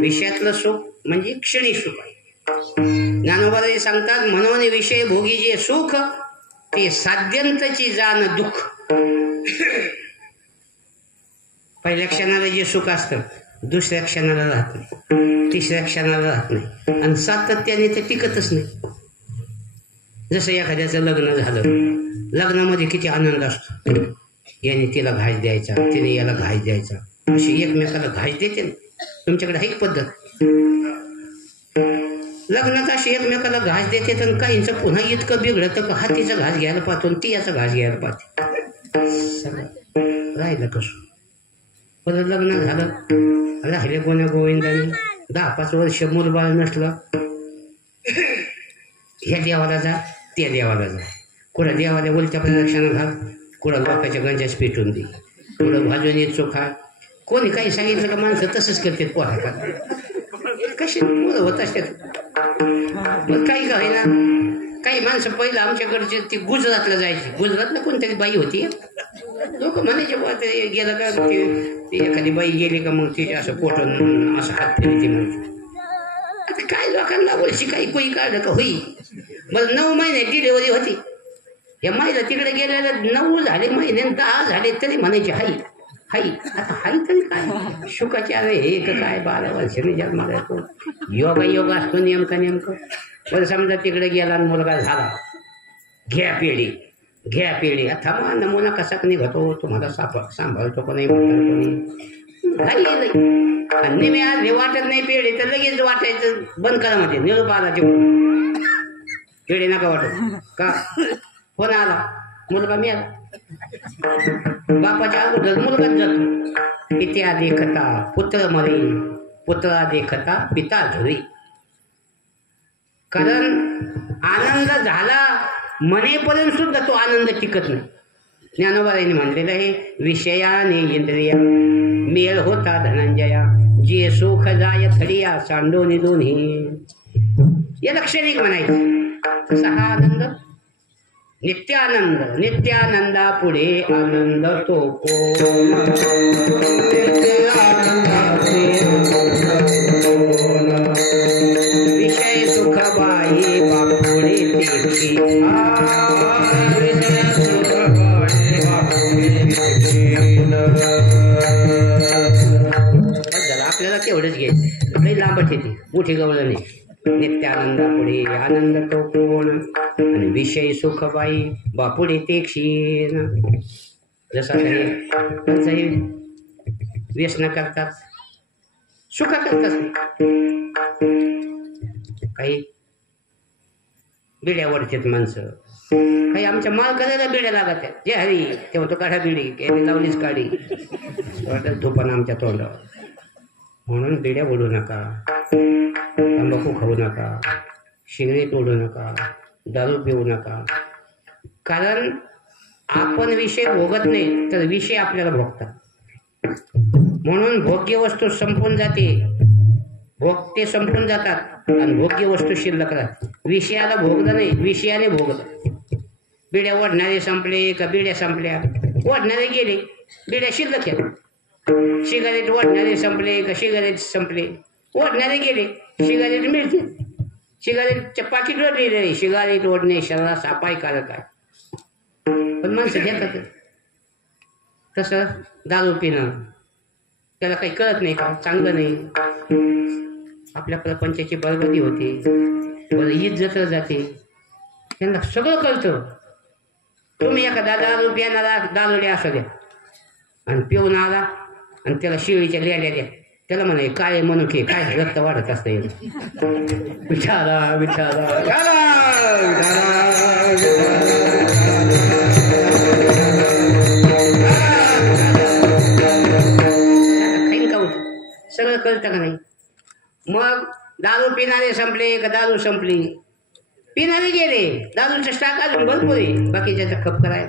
विषयातलं सुख म्हणजे क्षणिक सुख आहे. ज्ञानोबाई सांगतात, मनोने विषय भोगी जे सुख ते साध्यंतची जाण दुःख. पहिल्या क्षणाला जे सुख असतं दुसऱ्या क्षणाला राहत नाही, तिसऱ्या क्षणाला राहत नाही, आणि सातत्याने ते टिकतच नाही. जसं एखाद्याचं लग्न झालं, लग्नामध्ये किती आनंद असतो. याने तिला घास द्यायचा, तिने याला घास द्यायचा, अशी एकमेकाला घास देते ना. तुमच्याकडे आहे पद्धत लग्नात अशी एकमेकाला घास देते, तर काहींचं पुन्हा इतकं बिघडतं का हा तिचा घास घ्यायला पाहतो आणि ती याचा घास घ्यायला पाहते. सगळं राहिलं कसं. परत लग्न झालं, राहिले कोण्या गोविंदाने 10-5 वर्ष मुलबाळ नसलं, ह्या देवाला जा त्या देवाला जा, कुठं देवाला उलट्या प्रदक्षिणा घाल, कुठं लोकांच्या गंजास पेटून दे, कुठं भाजून चोखा. कोणी काही सांगितलं का माणसं तसंच करतात. पोहा कशी पोरं होत असतात. मग काही काय ना, काही माणसं पहिलं आमच्याकडचे ती गुजरातला जायची. गुजरातला कोणतरी बाई होती, लोक म्हणायचे बा ते गेलं का ते एखादी बाई गेली का मग तिचे असं पोटून असं हात फिरते म्हणजे. आता काय लोकांना वर्षी काही कोई काढलं का होई. बरं 9 महिने डिलेवरी होती. या महिला तिकडे गेलेल्या 9 झाले महिने, 10 झाले तरी म्हणायचे हाई हाई. आता हाई तरी काय शुकाचे अरे हे काय 12 वर्षांनी जन्माला येतो. योगा असतो नेमकं. पण समजा तिकडे गेला आणि मुलगा झाला, घ्या पेढी. आता मग नमुना कसा निघतो तुम्हाला सांभाळतो कोणी म्हणतात कोणी. आणि मी आज हे वाटत नाही पेढी तर लगेच वाटायचं बंद करा म्हणजे निरोप आला तेवढं. पेढी नका वाटत का फोन आला मुलगा मेला. बापाच्या अगोदर मुलगाच जातो. पित्या देखता पुत्र मरे, पुत्रा देखता पिता झुरी. कारण आनंद झाला मनेपर्यंत सुद्धा तो आनंद टिकत नाही. ज्ञानोबाईंनी म्हणलेलं आहे, विषयाने इंद्रिया मेळ होता धनंजया, जे सुख जाय थडिया सांडोनी दोन्ही. याला क्षणिक म्हणायचं. तसा हा आनंद नित्यानंदा पुढे आनंद तो कोण. विषय सुख बाई बापुडे तेची. आपल्याला तेवढंच घ्यायचं, काही लांबट येते मोठी गवळण नाही. नित्यानंदा पुढे आनंद तो कोण, आणि विषय सुख बाई बापुडे ते क्षीण. जसा काही व्यसन करतात, सुख करतात, काही बिड्या वडतात माणसं, काही आमच्या माल करायला बिड्या लागत आहेत. जे हरी तेव्हा तो काढा बिडी याने लावलीच काढी वाटत धुपानं आमच्या तोंडावर. म्हणून बिड्या ओढू नका, तंबाखू खाऊ नका, सिगरेट ओढू नका, दारू पिऊ नका. कारण आपण विषय भोगत नाही तर विषय आपल्याला भोगतात. म्हणून भोग्य वस्तू संपून जाते, भोगते संपून जातात आणि भोग्य वस्तू शिल्लक राहते. विषयाला भोगलं नाही, विषयाने भोगलं. बिड्या ओढणारे संपले का बिड्या संपल्या, ओढणारे गेले बिड्या शिल्लक आहेत. सिगारेट ओढणारे संपले का सिगारेट संपले, ओढणारे गेले सिगारेट मिळते. सिगारेटच्या पाकिटवर लिहिलेले सिगारेट ओढणे शरीरास अपायकारक आहे, पण माणसं घेतात. तसं दारू पिणं त्याला काही कळत नाही का, चांगलं नाही, आपल्या प्रपंचाची बरबादी होते, बरं इज्जत जाते. त्यांना सगळं कळतं. तुम्ही एखादा दारू पिणारा दारुडे असू द्या आणि पिऊन आला आणि त्याला शिळीच्या लेल्या द्या, त्याला म्हणे काय म्हणू की काय रक्त वाढत असतं. विचारा सगळं कळतं का नाही. मग दारू पिणारे संपले का दारू संपली, पिणारे गेले, दारूचा स्टाक अजून भरपूर आहे, बाकीच्या खप कराय.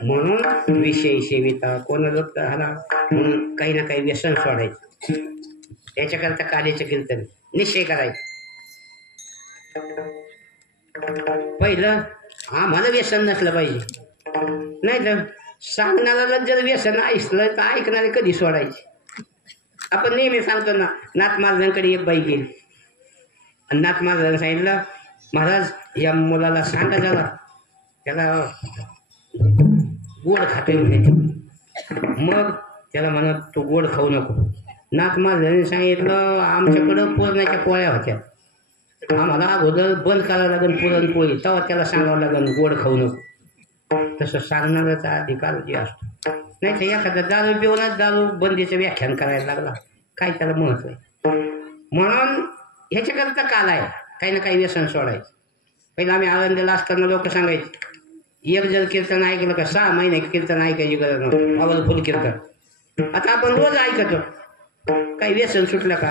म्हणून विषय सेविता कोण लोक आला म्हणून काही ना काही व्यसन सोडायचं. त्याच्याकरता कालीचं कीर्तन निश्चय करायचं. पहिलं आम्हाला व्यसन नसलं पाहिजे, नाही तर सांगणाऱ्याला जर व्यसन ऐकलं तर ऐकणारे कधी सोडायचे. आपण नेहमी सांगतो ना, नाथ महाराजांकडे एक बाई गेली, आणि नाथ महाराजांना सांगितलं, महाराज या मुलाला सांगा जरा, त्याला गोड खातोय म्हणे. मग त्याला म्हणत तू गोड खाऊ नको. नाथ महाराजांनी सांगितलं, आमच्याकडं पुरणाच्या पोळ्या होत्या, आम्हाला अगोदर बंद करावं लागेल पुरणपोळी, तेव्हा त्याला सांगावं लागेल गोड खाऊ नको. तसं सांगण्याचा अधिकार जे असतो. नाही तर एखादा दारू पिऊनच दारू बंदीचं व्याख्यान करायला लागला, काय त्याला महत्व आहे. म्हणून ह्याच्याकरता काल आहे, काही ना काही व्यसन सोडायचं. पहिलं आम्ही आळंदीला असताना लोक सांगायचे, एक जर कीर्तन ऐकलं का 6 महिने कीर्तन ऐकायची गरज नव्हती, आवाज फुल कीर्तन. आता आपण रोज ऐकतो, काही व्यसन सुटलं का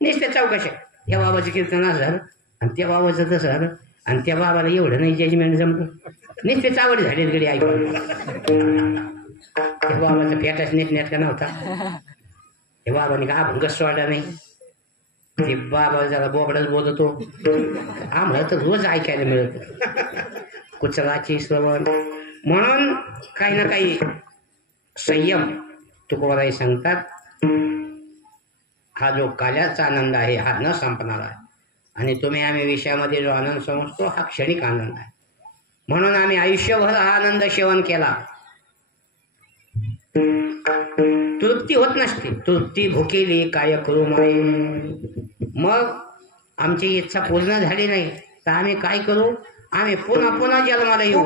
नुसत्या चौकशा, या बाबाचं कीर्तन असं झालं आणि त्या बाबाचं तसं झालं आणि त्या बाबाला एवढं नाही जजमेंट जमलं, नुसतेच आवड झाली गडी ऐकून. त्या बाबाचा फेटाच नेटनेटका नव्हता, त्या बाबाने का अभंग सोडला नाही, ते बाबा जरा बोबडाच बोलतो. आम्हाला तर रोज ऐकायला मिळत कुचराची श्रवण. म्हणून काही ना काही संयम तुकोबाराई सांगतात. हा जो काल्याचा आनंद आहे हा न संपणारा आहे, आणि तुम्ही आम्ही विषयामध्ये जो आनंद समजतो हा क्षणिक आनंद आहे. म्हणून आम्ही आयुष्यभर हा आनंद सेवन केला. तृप्ती होत नसते, तृप्ती भुकेली काय करू माये. मग आमची इच्छा पूर्ण झाली नाही तर आम्ही काय करू, आम्ही पुन्हा पुन्हा जन्माला येऊ.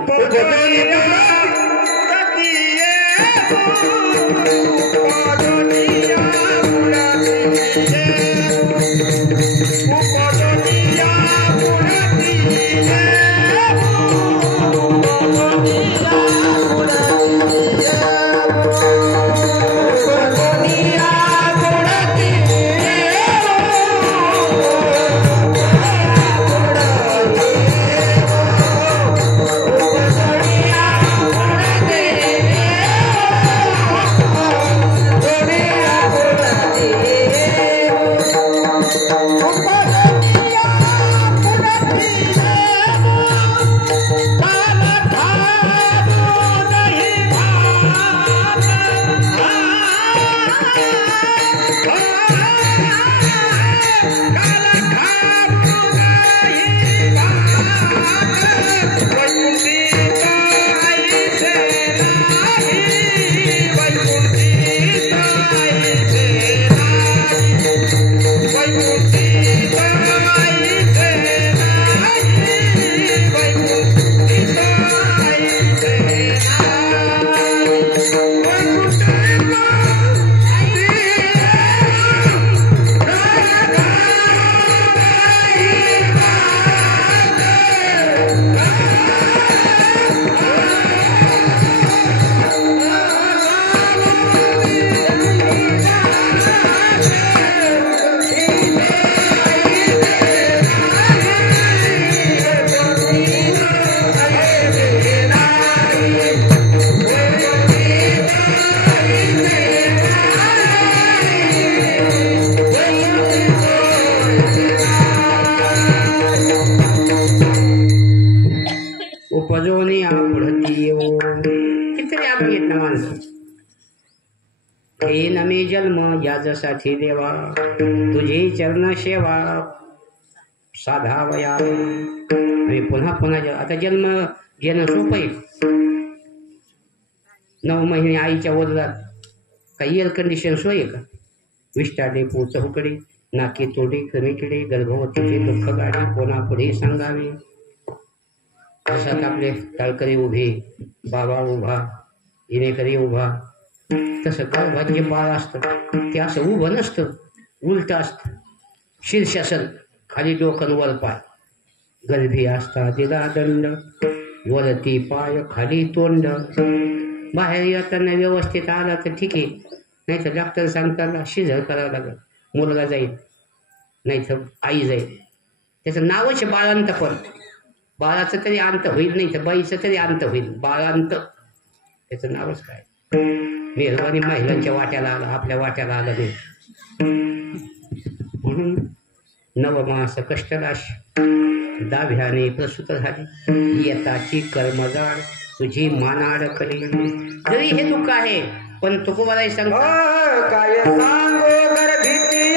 उपजोनी आपुढती येऊ. कितीतरी आपण घेतला माणसं. हे नमे जन्म याजसाठी देवा, तुझी चरण सेवा साधावया. आणि पुन्हा पुन्हा आता जन्म घेणं सोपं आहे. 9 महिने आईच्या वडिलात काही एअर कंडिशन सोय आहे का? विष्टाडे चौकडे, नाकी तोडे कमीकडे, गर्भवतीचे दुःख गाडी कोणा पुढे सांगावे. तसात आपले टाळकरी उभे, बाबा उभा, इनेकरी उभा. तसं गर्भात जे बाळ असतं ते असं उभं नसतं, उलटं असतं. शीर्षासन, खाली डोकन वर पाय. गर्भी असता दिला दंड, वरती पाय खाली तोंड. बाहेर येताना व्यवस्थित आला तर ठीक आहे, नाही तर डॉक्टर सांगताना शिजर करावं लागेल. मुलगा जाईल नाही तर आई जाईल. त्याचं नावच आहे बाळांत. पण बाळाचं तरी अंत होईल, नाही तर बाईचं तरी अंत होईल. बाळांत त्याचं नावच काय. मेहरबानी महिलांच्या वाट्याला आला, आपल्या वाट्याला आलं नाही. म्हणून नवमास कष्टराश दाभ्याने प्रसूत झाली, येताची कर्मजाड तुझी मानाड करी. जरी हे दुःख आहे पण तुकोबाराई सांगतो, काय सांगो गर्भीची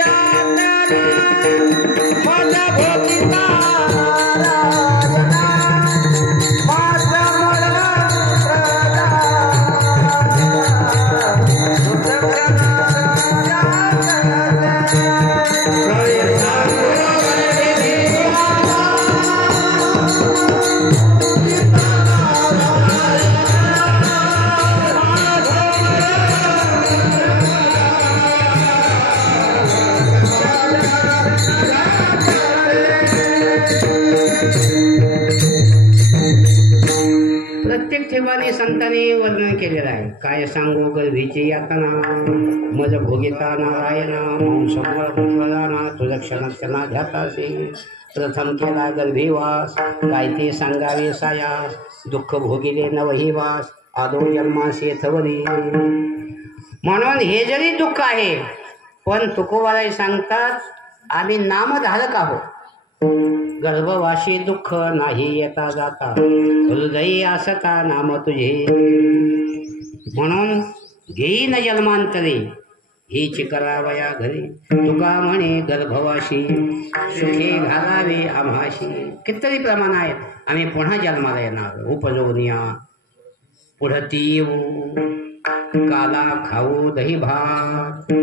प्रत्येक ठिकाणी संतांनी वर्णन केलेलं आहे. काय सांगू गर्भीची यातना मज भोगिता नारायणा मांसना तुझं क्षणक्षणा ध्यातासी प्रथम केला गर्भीवास काय ते सांगावे सायास दुःख भोगिले नवही वास आदो जन्मास येथवरी. म्हणून हे जरी दुःख आहे पण तुकोबाराई सांगतात आम्ही नामधारक आहोत. गर्भवाशी दुःख नाही येता जाता हृदयी असता नाम तुझे. म्हणून घेईन जन्मांतरे हीच करावया घरी तुका म्हणे गर्भवाशी सुखे घालावे आम्हाशी. कितीतरी प्रमाण आहेत आम्ही पुन्हा जन्माला येणार उपजवून या पुढती येऊ काला खाऊ दही भात.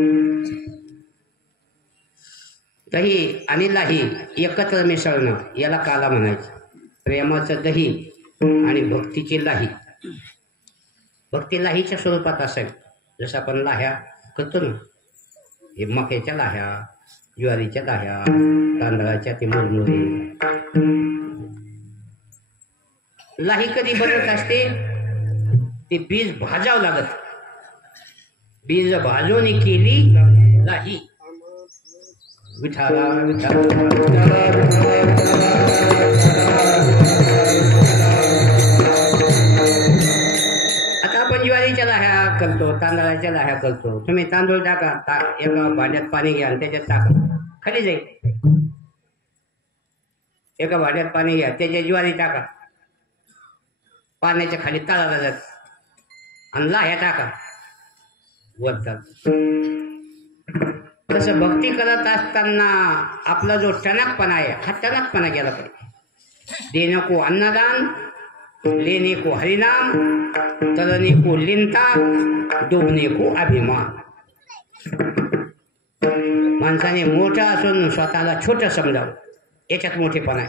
दही आणि लाही एकत्र मिसळणं याला काला म्हणायचं. प्रेमाचं दही आणि भक्तीची लाही. भक्ती लाहीच्या स्वरूपात असेल जसं आपण लाह्या करतो ना, हे मक्याच्या लाह्या ज्वारीच्या लाह्या तांदळाच्या ती मुरमुरी. लाही कधी बनत असते ते बीज भाजावं लागत. बीज भाजून केली लाही. विठाला आता आपण ज्वारीच्या लाह्या करतो तांदळाच्या लाह्या करतो. तुम्ही तांदूळ टाका एका भांड्यात पाणी घ्या आणि त्याच्यात टाका खाली जाईल. एका भांड्यात पाणी घ्या त्याच्यात ज्वारी टाका पाण्याच्या खाली तळाला जात आणि लाह्या टाका वरतात. तसं भक्ती करत असताना आपला जो टणकपणा आहे हा टणकपणा गेला पाहिजे. देणे को अन्नदान लेने को हरिनाम तरणे को लिंता डोबणे को अभिमान. माणसाने मोठा असून स्वतःला छोटं समजावं याच्यात मोठेपणा आहे.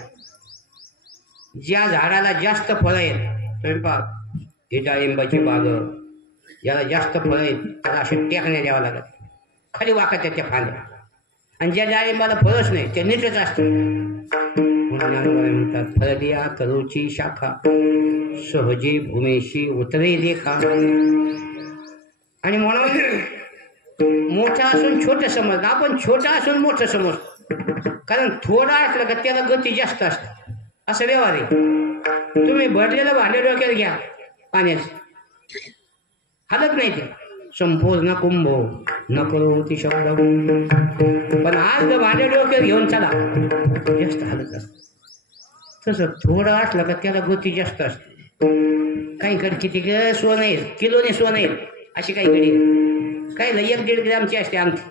ज्या झाडाला जास्त फळं आहेत स्वयंपाक ही डाळिंबाची बाग याला जास्त फळं आहेत त्याला असे टेकण्या द्यावं लागत खाली वाकत त्याच्या फांद्या. आणि ज्या डाळिंबाला फळच नाही ते नीटच असतं. म्हणतात फळ दिया तरुची शाखा सहजी भूमेशी उतरे देखा. आणि म्हणून मोठा असून छोटं समजलं आपण छोटा असून मोठं समजतो. कारण थोडा असलं का त्याला गती जास्त असते असं व्यवहार आहे. तुम्ही भरलेलं भांडे डोक्यात घ्या पाण्याचं हालत नाही ते संपूर्ण कुंभ न करोती शब्द. पण आज जर भांडे डोक्यात घेऊन चला जास्त हालत असत. तसं थोडं असलं का त्याला गती जास्त असते. काही कडे किती सोनं येईल किलोने सोनं येईल अशी काही कडे काही 1-1.5 ग्रॅमची असते आमची.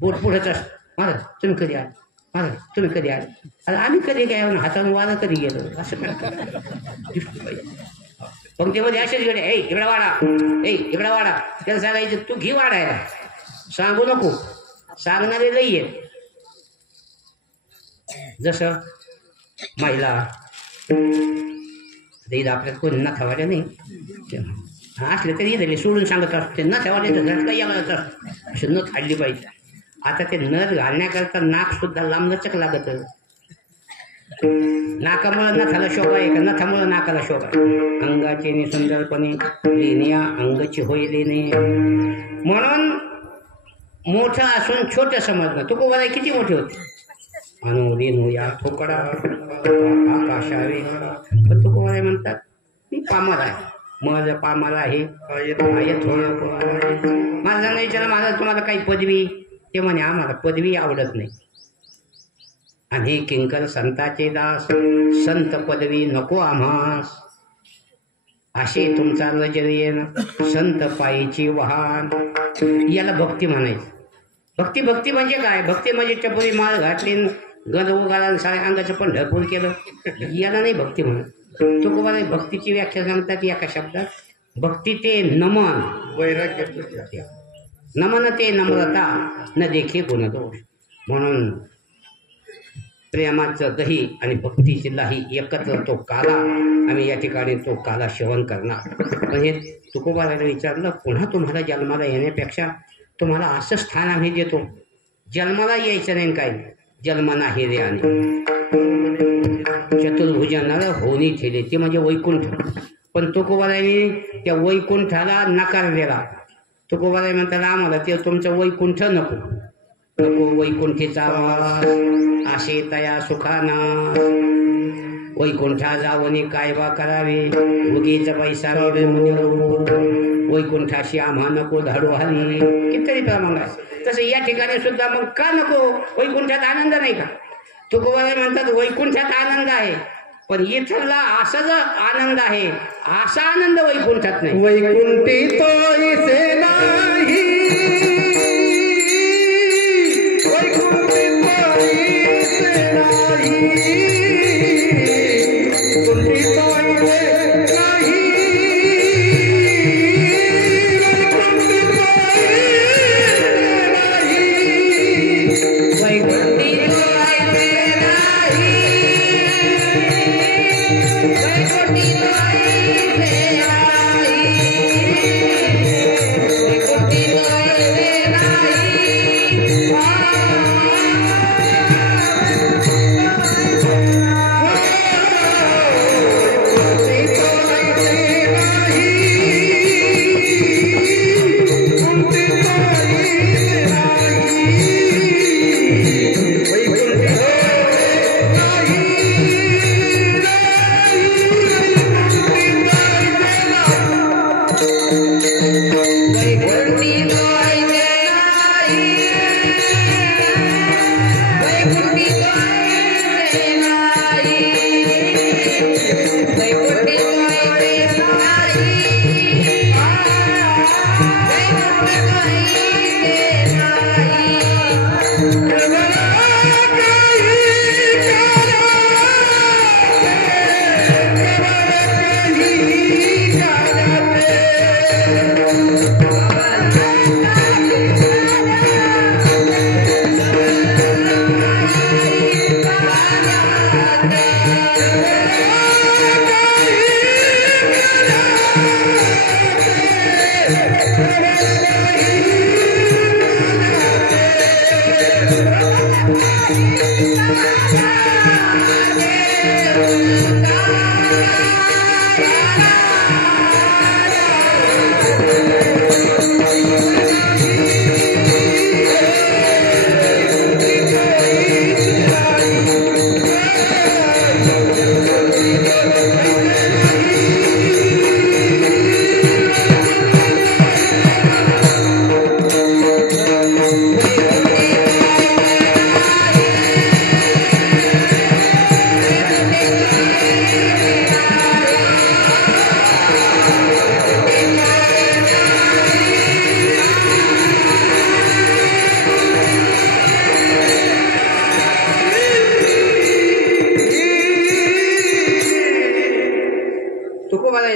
बोट पुढंच असतं. महाराज तुम्ही कधी आले महाराज तुम्ही कधी आले अरे आम्ही कधी काय हातानं वारा कधी गेलो असं दिसलं पाहिजे. पंक्तीमध्ये असेच गडे ए इकडे वाडा त्याला सांगायचं तू घी वाढायला सांगू नको. सांगणारे लई आहेत. जसं महिला इथं आपल्याला कोणी नथावाड्या नाही असले तरी इथले सोडून सांगत असते नथावाड्याचं झटका यायला असे नथ हाडली पाहिजे. आता ते नथ घालण्याकरता नाक सुद्धा लांबलचक लागत. नाकामुळं नथाला शोभा आहे का नथामुळं नाकाला शोभा आहे. अंगाचे सुंदरपणे लेनिया अंगाची होई लेणे. म्हणून मोठं असून छोटं समजणं. तुकोबाराई किती मोठे होते अनु रेणू या ठोकडा आकाशावे. पण तुकोबाराई म्हणतात मी पामर आहे माझं पामर आहे. माझा विचार माझा तुम्हाला काही पदवी ते म्हणे आम्हाला पदवी आवडत नाही. आणि किंकर संताचे दास संत पदवी नको आम्हास. असे तुमचा रजवेन संत पायीची वाहन. याला भक्ती म्हणायची. भक्ती भक्ती म्हणजे काय? भक्ती म्हणजे टपोरी माळ घातली, गंध उगाला, साऱ्या अंगाचं पण ढळपूर केलं, याला नाही भक्ती म्हणत. तुकोबाने भक्तीची व्याख्या सांगतात एका शब्दात, भक्ती ते नमन, वैराग्य नमन ते नम्रता न देखी गुणदोष. म्हणून प्रेमाचं दही आणि भक्तीची लाही एकत्र तो काला, आम्ही या ठिकाणी तो काला सेवन करणार. पण हे तुकोबाला विचारलं, पुन्हा तुम्हाला जन्माला येण्यापेक्षा तुम्हाला असं स्थान आम्ही देतो, जन्माला यायचं नाही. काय जन्म नाही रे. आणि चतुर्भुजनाला होणी ठेले ते म्हणजे वैकुंठ. पण तुकोबारायांनी त्या वैकुंठाला नकार दिला. तुकोबाराय म्हणतात आम्हाला ते तुमचं वैकुंठ नको, नको वैकुंठीचा आशे तया सुखाना, वैकुंठा जावणे काय बा करावे, उगीच पैसा वैकुंठाशी आम्हा नको धाडू हल्ली. कितीतरी प्रमाण आहे तसं या ठिकाणी सुद्धा. मग का नको? वैकुंठात आनंद नाही का? तुकोबाराय म्हणतात वैकुंठात आनंद आहे, पण इथला असा जो आनंद आहे असा आनंद वैकुंठात नाही. वैकुंठी तो इसे नाही, वैकुंठी तो इसे नाही, वैकुंठी तो इसे नाही, वैकुंठी तो इसे नाही, वैकुंठी तो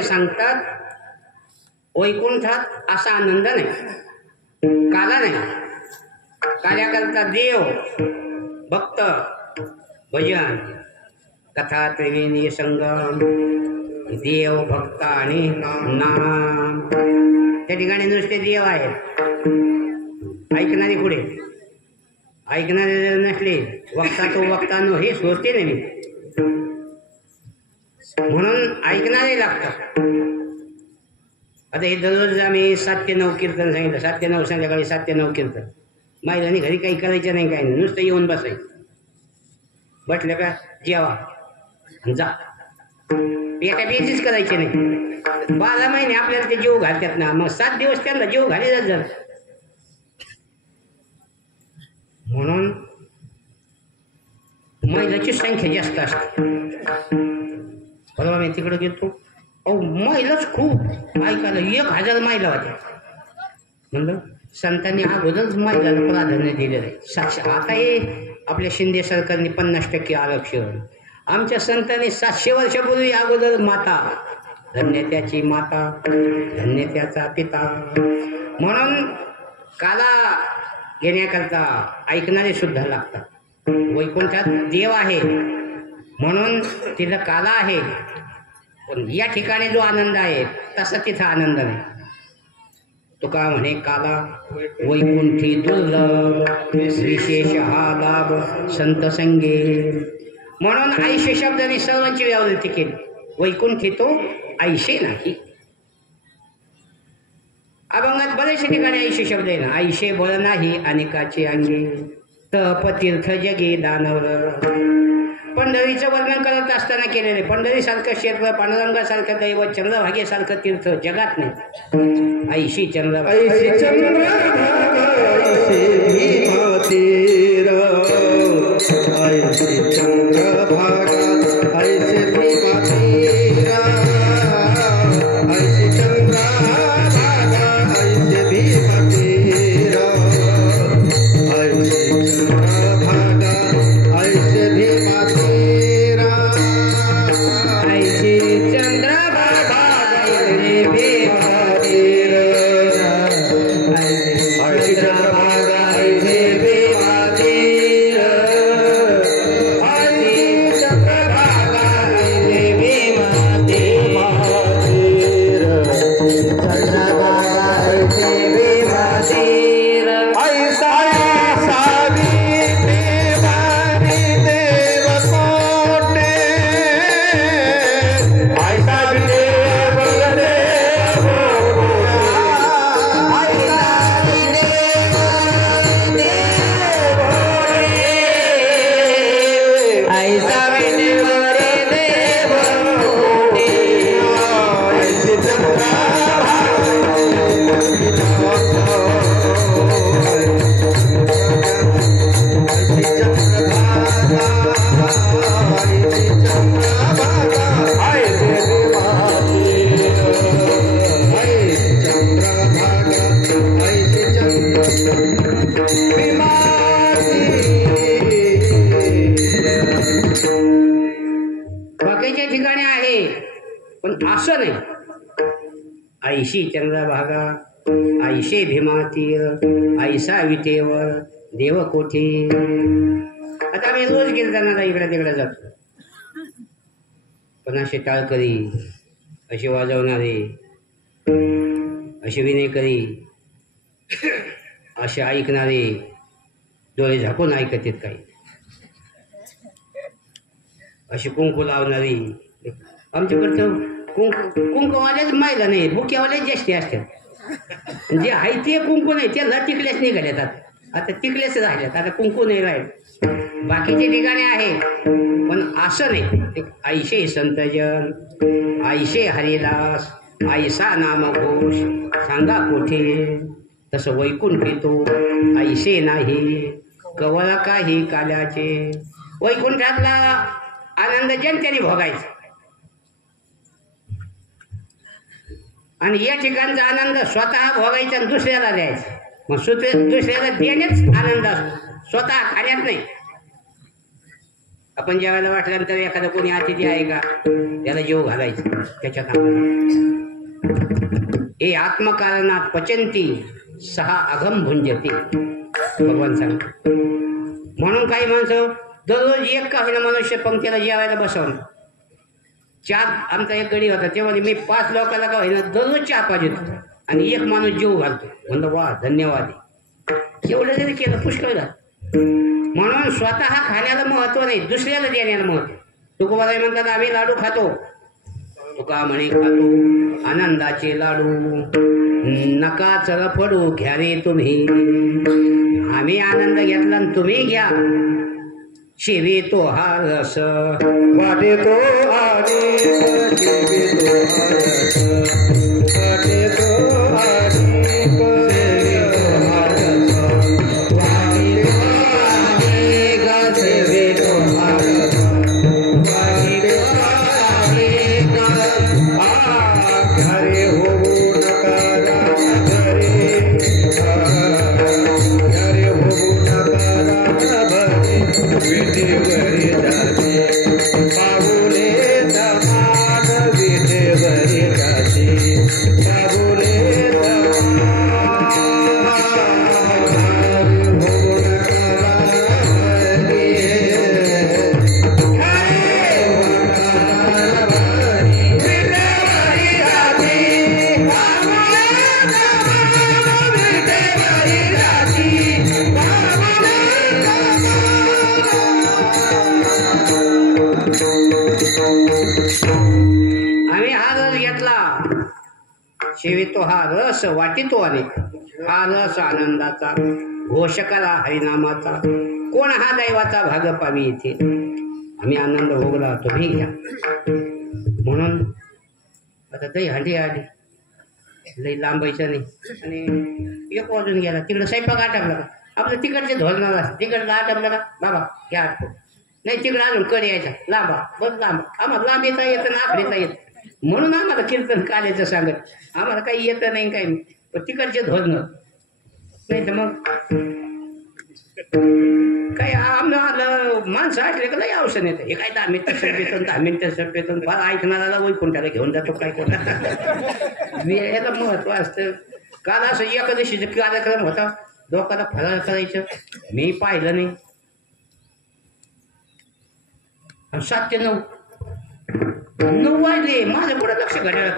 सांगतात वैकुंठात असा आनंद नाही, काला नाही. काल्याकरता देव भक्त भजन कथा त्रिवेणी संगम, देव भक्त आणि नाम. त्या ठिकाणी नुसते देव आहेत, ऐकणारे पुढे, ऐकणारे जर नसले वक्ता तो वक्ता नो हे सोचते नाही मी, म्हणून ऐकणारे लागतात. आता हे दररोज आम्ही 7 ते 9 कीर्तन सांगितलं, 7 ते 9 संध्याकाळी 7 ते 9 कीर्तन. महिलांनी घरी काही करायचं नाही, काही नाही, नुसतं येऊन बसायचं. बसलं का जेवा जा, एका बेचीच करायची नाही. 12 महिने आपल्याला ते जीव घालतात ना, मग 7 दिवस त्यांना जीव घालेलाच जर. म्हणून महिलाची संख्या जास्त असते. बरोबर मी तिकडे गेलो, अहो महिलाच खूप ऐकायला, 1000 महिला होत्या. म्हणलं संतांनी अगोदरच महिलांना प्राधान्य दिलेलं आहे. साक्ष आता हे आपल्या शिंदे सरकारने 50% आरक्षण, आमच्या संतांनी 700 वर्षापूर्वी अगोदर माता, धन्य त्याची माता, धन्य त्याचा पिता. म्हणून काला घेण्याकरता ऐकणारे सुद्धा लागतात. वैकुंठात देव आहे म्हणून तिथं काला आहे, पण या ठिकाणी जो आनंद आहे तसा तिथं आनंद नाही. तुका म्हणे काला वैकुंठी दुर्लभ विशेष हा लाभ संत संगे. म्हणून आईशे शब्दाने सर्वांची व्यावृत्ती केली. वैकुंठी तो आईशे नाही. अभंगात बरेचशा ठिकाणी आईशे शब्द आहे ना. आईशे बळ नाही अनेकाचे अंगे तप तीर्थ जगे दानवर. पंढरीचं वर्णन करत असताना केलेले. पंढरीसारखं क्षेत्र, पांडुरंगासारखं दैवत, चंद्रभागेसारखं तीर्थ जगात नाही. ऐशी चंद्रभागा बाकीच्या ठिकाणी आहे पण असं नाही. ऐशी चंद्रभागा ऐशे भीमातीर ऐसा विटेवर देवकोठी. आता मी रोज कीर्तनाला इकडे तिकडे जातो, पण असे टाळकरी, असे वाजवणारे, असे विनेकरी, असे ऐकणारे, डोळे झाकून ऐकत आहेत काही, अशी कुंकू लावणारी. आमच्याकडचं कुंकूवाल्याच माहिला नाही, बुक्यावाल्याच जास्ती असतात. जे आहे ते कुंकू नाही, त्याला टिकल्याच निघाल्यात. आता टिकल्याच राहिल्यात, आता कुंकू नाही राहील. बाकीच्या ठिकाणी आहे पण असं नाही. ऐशे संतजन, ऐशे हरिदास, ऐसा नामघोष सांगा कोठे. तसं वैकुंठी तो ऐशे नाही कवळ काही काल्याचे. वैकुंठातला आनंद जनतेने भोगायचा आणि या ठिकाणचा आनंद स्वतः भोगायचा आणि दुसऱ्याला द्यायचा. मग दुसऱ्याला देण्याच आनंद असतो, स्वतः खाण्यात नाही. आपण जेवायला वाटल्यानंतर एखादा कोणी अतिथी आहे का त्याला जेव घालायचं त्याच्या कामाला. हे आत्मकारणात पचंती सहा अघम भुंजती भगवान सांगतात. म्हणून काही माणसं दररोज एक का होईना मनुष्य पंक्तीला जेवायला बसवणं. चहा आमचा एक गडी होता, तेव्हा मी 5 लोकांना का होईना दररोज चहा पाहिजे आणि एक माणूस जेव घालतो. म्हणलं वा धन्यवाद. एवढं जरी केलं पुष्कळ झालं. म्हणून स्वतः खाण्याला महत्व नाही, दुसऱ्याला देण्याला महत्व. तुकोबाराय म्हणतात आम्ही लाडू खातो. तुका म्हणे खातो आनंदाचे लाडू नका चळफडू घ्या रे तुम्ही. आम्ही आनंद घेतला आणि तुम्ही घ्या. शिवे तो हा रस वाटे तो घरे हो नका घरे सेवितो हा रस वाटितो अनेक, हा रस आनंदाचा घोषकाला हरिनामाचा, कोण हा दैवाचा भाग पावी येथे, आम्ही आनंद भोगला तुम्ही घ्या. म्हणून आता दही हंडी आली, लई लांबायचं नाही. आणि 1 वाजून गेला, तिकडं स्वयंपाक आटपला का आपलं तिकडचे धोरणार असतं, तिकडलं आटपलं का बाबा घ्या आटपो, नाही तिकडं अजून कड यायचा लांबा बस लांबा. आम्हाला लांब येता येतं ना आखडीचा येत, म्हणून आम्हाला कीर्तन काल्याचं सांगत, आम्हाला काही येतं नाही काही नाही, पण तिकडचे धोरणं नाही तर मग काही आम्हाला माणसं ऐकले का लई औषध येतं. हे काय 10 मिनिटं सरपेतून 10 मिनिटं सरपेतून फार ऐकणाऱ्याला वैकुंठाला घेऊन जातो काय करणार. याला महत्व असतं. काल असं एकादशीचा कार्यक्रम होता, लोकांना फराळ करायचं, मी पाहिलं नाही. 7 ते 9 वाजले, माझं पुढं लक्ष घडलं.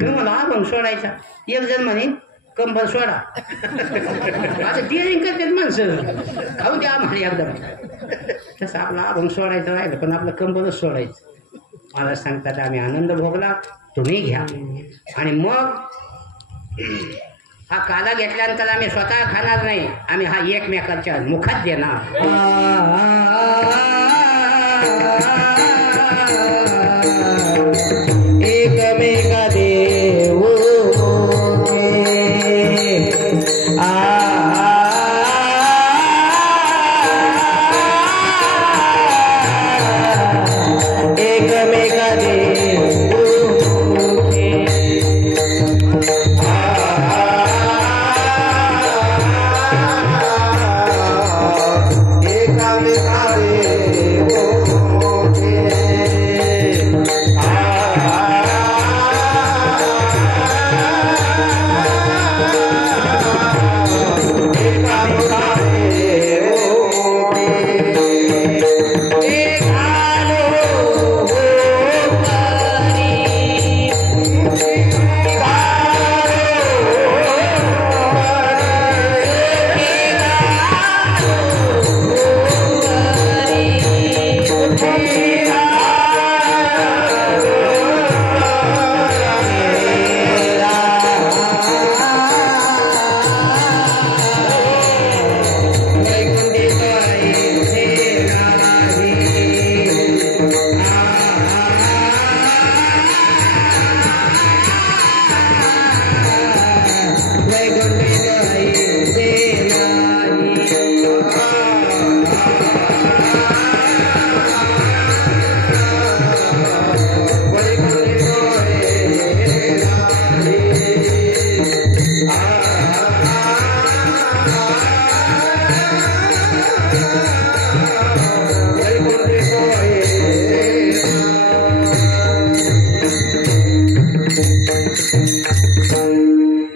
मी मला अभंग सोडायचा, एक जण म्हणे कंबर सोडा. आता डिअरिंग करतात माणसं, खाऊ द्या आम्हाला एकदम. तसं आपला अभंग सोडायचं राहिलं, पण आपलं कंबरच सोडायचं. मला सांगतात आम्ही आनंद भोगला तुम्ही घ्या. आणि मग हा काला घेतल्यानंतर आम्ही स्वतः खाणार नाही, आम्ही हा एकमेकाच्या मुखात देणार. एकमेका देव एकमेका देव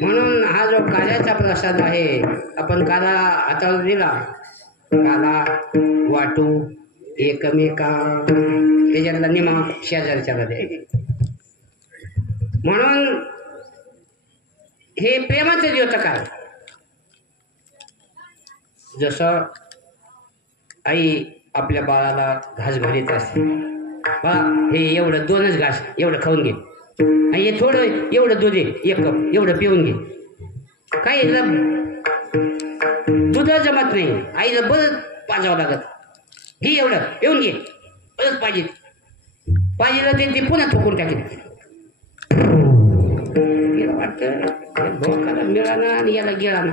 म्हणून हा जो काल्याचा प्रसाद आहे, आपण काला हातावर दिला, काला वाटू एकमेका, त्याच्यातला निमा शेजारच्याला दे. म्हणून हे प्रेमाचं द्योतक आहे. जसं आई आपल्या बाळाला घास घालीत असते, बा हे एवढं 2च घास एवढं खाऊन घे, आणि हे थोडं एवढं दूध आहे 1 कप एवढं पिऊन घे. काही दूध जमत नाही, आईला बरंच पाजावं लागत, घे एवढं पिऊन घे, बरंच पाहिजेला ते पुन्हा थोकून टाकेल. वाटतं भोकाला मिळाला आणि याला गिळा ना.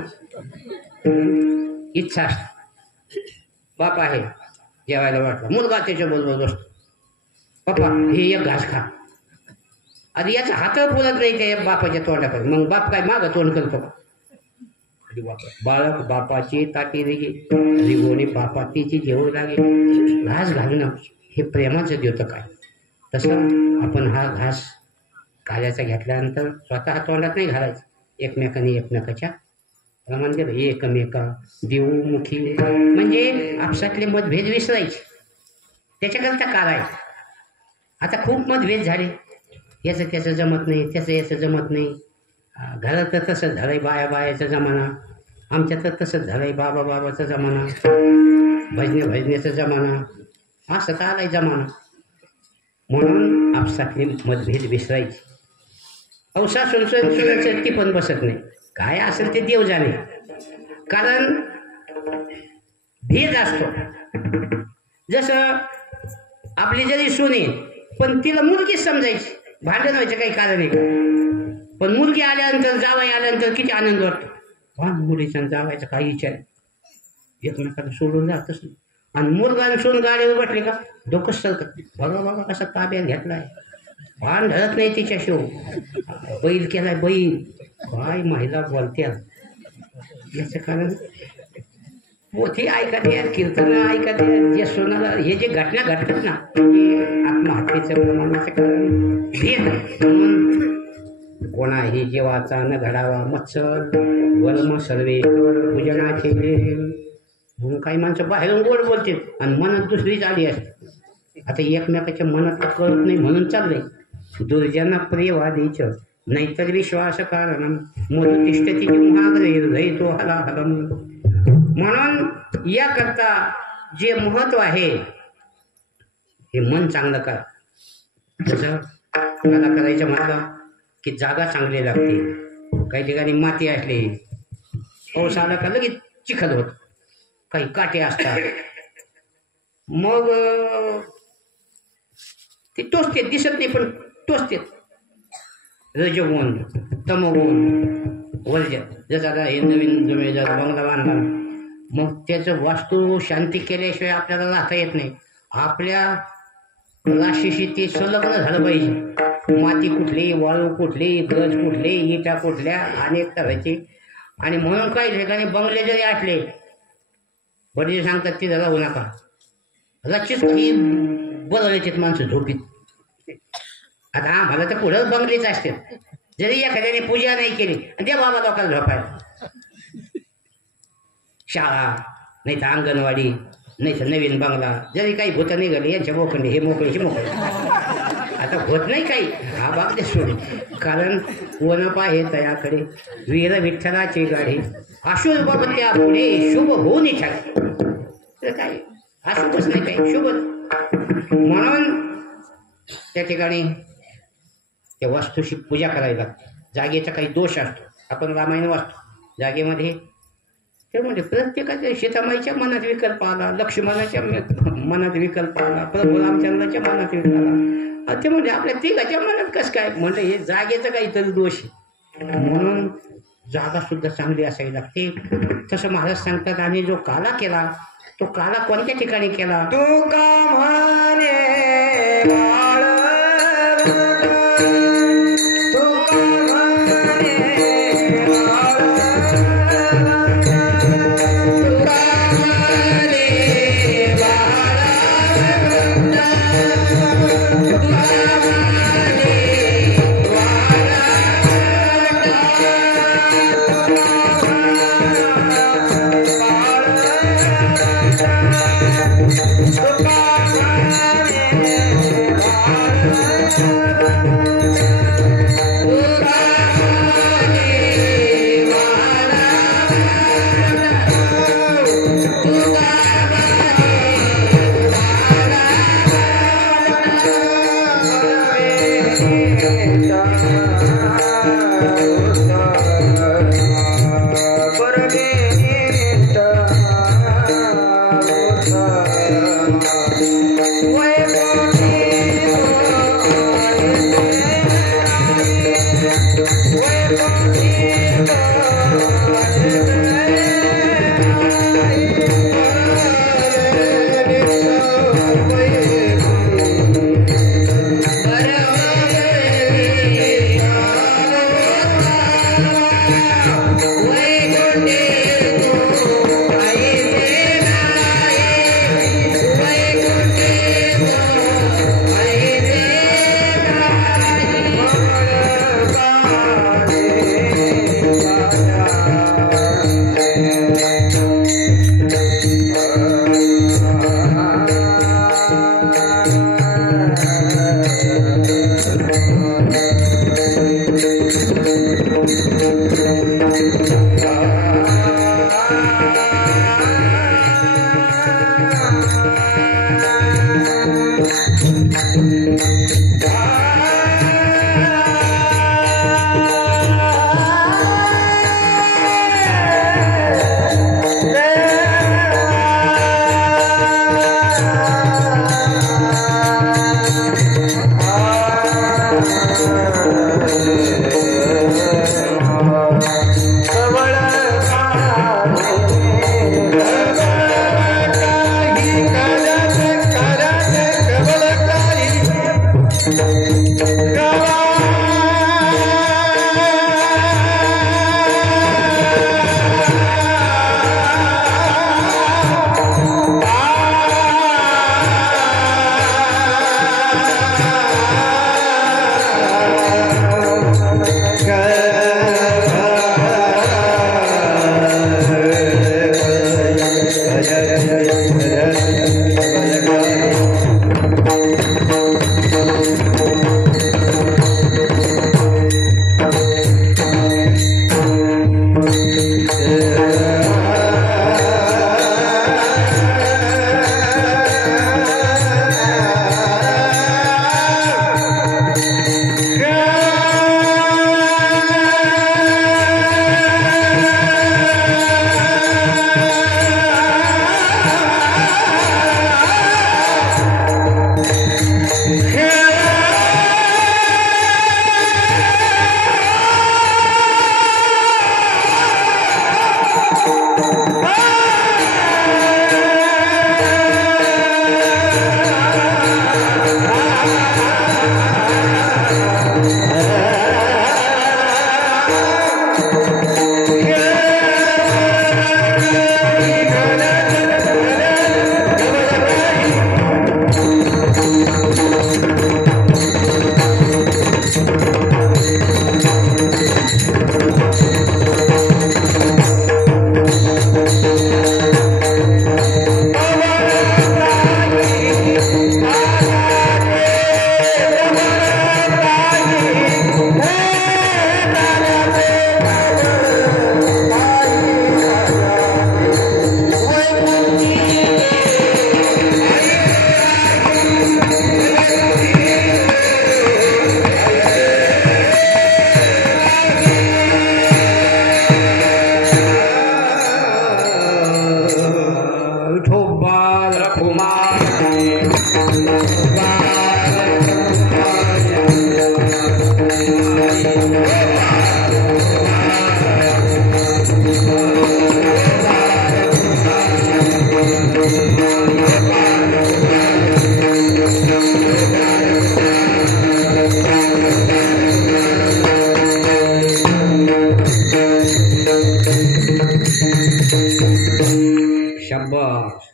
इच्छा बाप आहे जेवायला वाटलं, मुलगा त्याच्याबरोबर बसतो, पप्पा हे 1 घास खा. आधी याचा हात बोलत नाही त्या बापाच्या तोंडाकडे, मग बाप काय मागं तोंड करतो. बाळक बापाची ताटी रिगोणी बापा तिची घेऊ लागे. घास घालणं हे प्रेमाचं द्योतक आहे. तसं आपण हा घास काल्याचा घेतल्यानंतर स्वतः तोंडात नाही घालायचं, एकमेकाने एकमेकाच्या प्रमाण दिलं. एकमेका देवमुखी म्हणजे आपसातले मतभेद विसरायचे, त्याच्याकरता काळ आहे. आता खूप मतभेद झाले, याचं त्याचं जमत नाही, त्याचं याचं जमत नाही. घरात तर तसंच झालंय, बायाचा जमाना, आमच्यात तर तसंच झालंय, बाबाचा जमाना, भजनेचा जमाना, असं तर आलाय जमाना. म्हणून आपसातले मतभेद विसरायचे. हौसा सुनसुनाचं ती पण बसत नाही. काय असेल ते देव जाणे. कारण भेद असतो. जसं आपली जरी सुने पण तिला मुलगीच समजायची, भांडण व्हायचं काही कारण नाही. पण मुलगी आल्यानंतर जावाई आल्यानंतर किती आनंद वाटतो. हा मुलीचा जावायचा काही विचार एकमेकाला सोडून जातच नाही. आणि मुलगा आणि सून गाडीवर बसले का डोकं सरकत. बघा बघा कसा ताब्यात घेतलाय, भान धरत नाही तिच्याशिवाय. बैल केलाय बैल. काय महिला बोलत्या याचं कारण पोथी ऐकते, कीर्तन ऐकते, जे सोनाला हे जे घटना घडतात ना आत्महत्येचं प्रमाणाचं कारण भेद. म्हणून कोणाही जीवाचा न घडावा मत्सर वल्म सर्वे पूजनाचे. म्हणून काही माणसं बाहेरून गोड बोलते आणि मनात दुसरीच आली असते. आता एकमेकाच्या मनात तर कळत नाही म्हणून चाललंय. दुर्जन प्रियवादीच नाहीतर विश्वास कारण मोद तिष्ठती हृदय तो हला हलम. म्हणून याकरता जे महत्व आहे हे मन चांगलं करा. जसं कला करायचं म्हटलं की जागा चांगली लागते. काही ठिकाणी माती असली, पाऊस आला का लगेच चिखल होत, काही काटे असतात, मग ते टोचते, दिसत नाही पण टोचते. रजोगुण तमोगुण वर्ज. जसं आता हे नवीन जर बंगला बांधला मग त्याचं वास्तू शांती केल्याशिवाय आपल्याला राहता येत नाही. आपल्या राशीशी ते संलग्न झालं पाहिजे. माती कुठली, वाळू कुठली, गज कुठली, इटा कुठल्या, अनेक तऱ्हाची. आणि म्हणून काही ठिकाणी बंगले जरी असले वडील सांगतात ते राहू नका, रचित की बदलायचे माणसं झोपीत. आता आम्हाला तर पुढं बंगलेच असते. जरी एखाद्याने पूजा नाही केली द्या बाबा लोकांना झोपायला. शाळा नाही तर अंगणवाडी नाही तर नवीन बंगला, जरी काही भूतं निघाले यांच्या मोकळे हे मोकळेचे मोकळे. आता होत नाही काही, हा बाप ते सोडे. कारण वनपा हे तयाकडे वीर विठ्ठलाची गाडी अशुभ त्या पुढे शुभ होऊन इच्छा. तर काय अशुभच नाही काही शुभ. म्हणून त्या ठिकाणी त्या वस्तूशी पूजा करायला लागते. जागेचा काही दोष असतो. आपण रामायण वाचतो जागेमध्ये ते म्हणजे प्रत्येकाच्या सीतामाईच्या मनात विकल्प आला, लक्ष्मणाच्या मनात विकल्प आला, प्रभू रामचंद्राच्या मनात विकल्प आला. ते म्हणजे आपल्या तिघाच्या मनात कसं काय म्हणजे हे जागेचं काहीतरी दोष आहे. म्हणून जागा सुद्धा चांगली असावी लागते. तसं महाराज सांगतात. आणि जो काला केला तो काला कोणत्या ठिकाणी केला. तू का म्हणे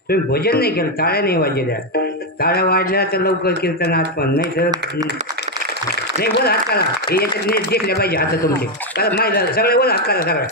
तुम्ही भजन नाही केलं, टाळ्या नाही वाजल्या. टाळ्या वाजल्या तर लवकर कीर्तनात पण नाही तर नाही. वर हात करा, हे याच्यात नाही देखले पाहिजे हात तुमचे. करा माहिती सगळे वर हात करा सगळ्या.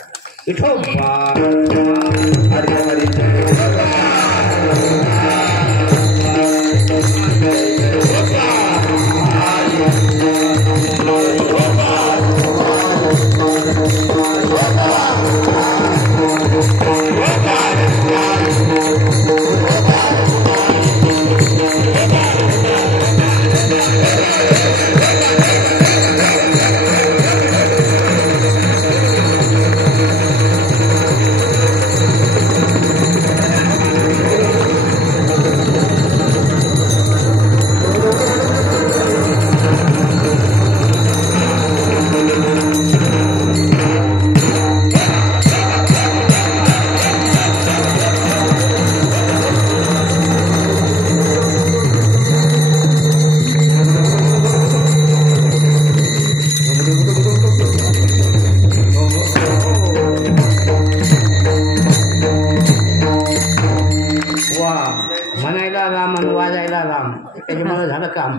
म्हणायला राम आणि वाजायला राम, त्याच्यामुळे झालं काम.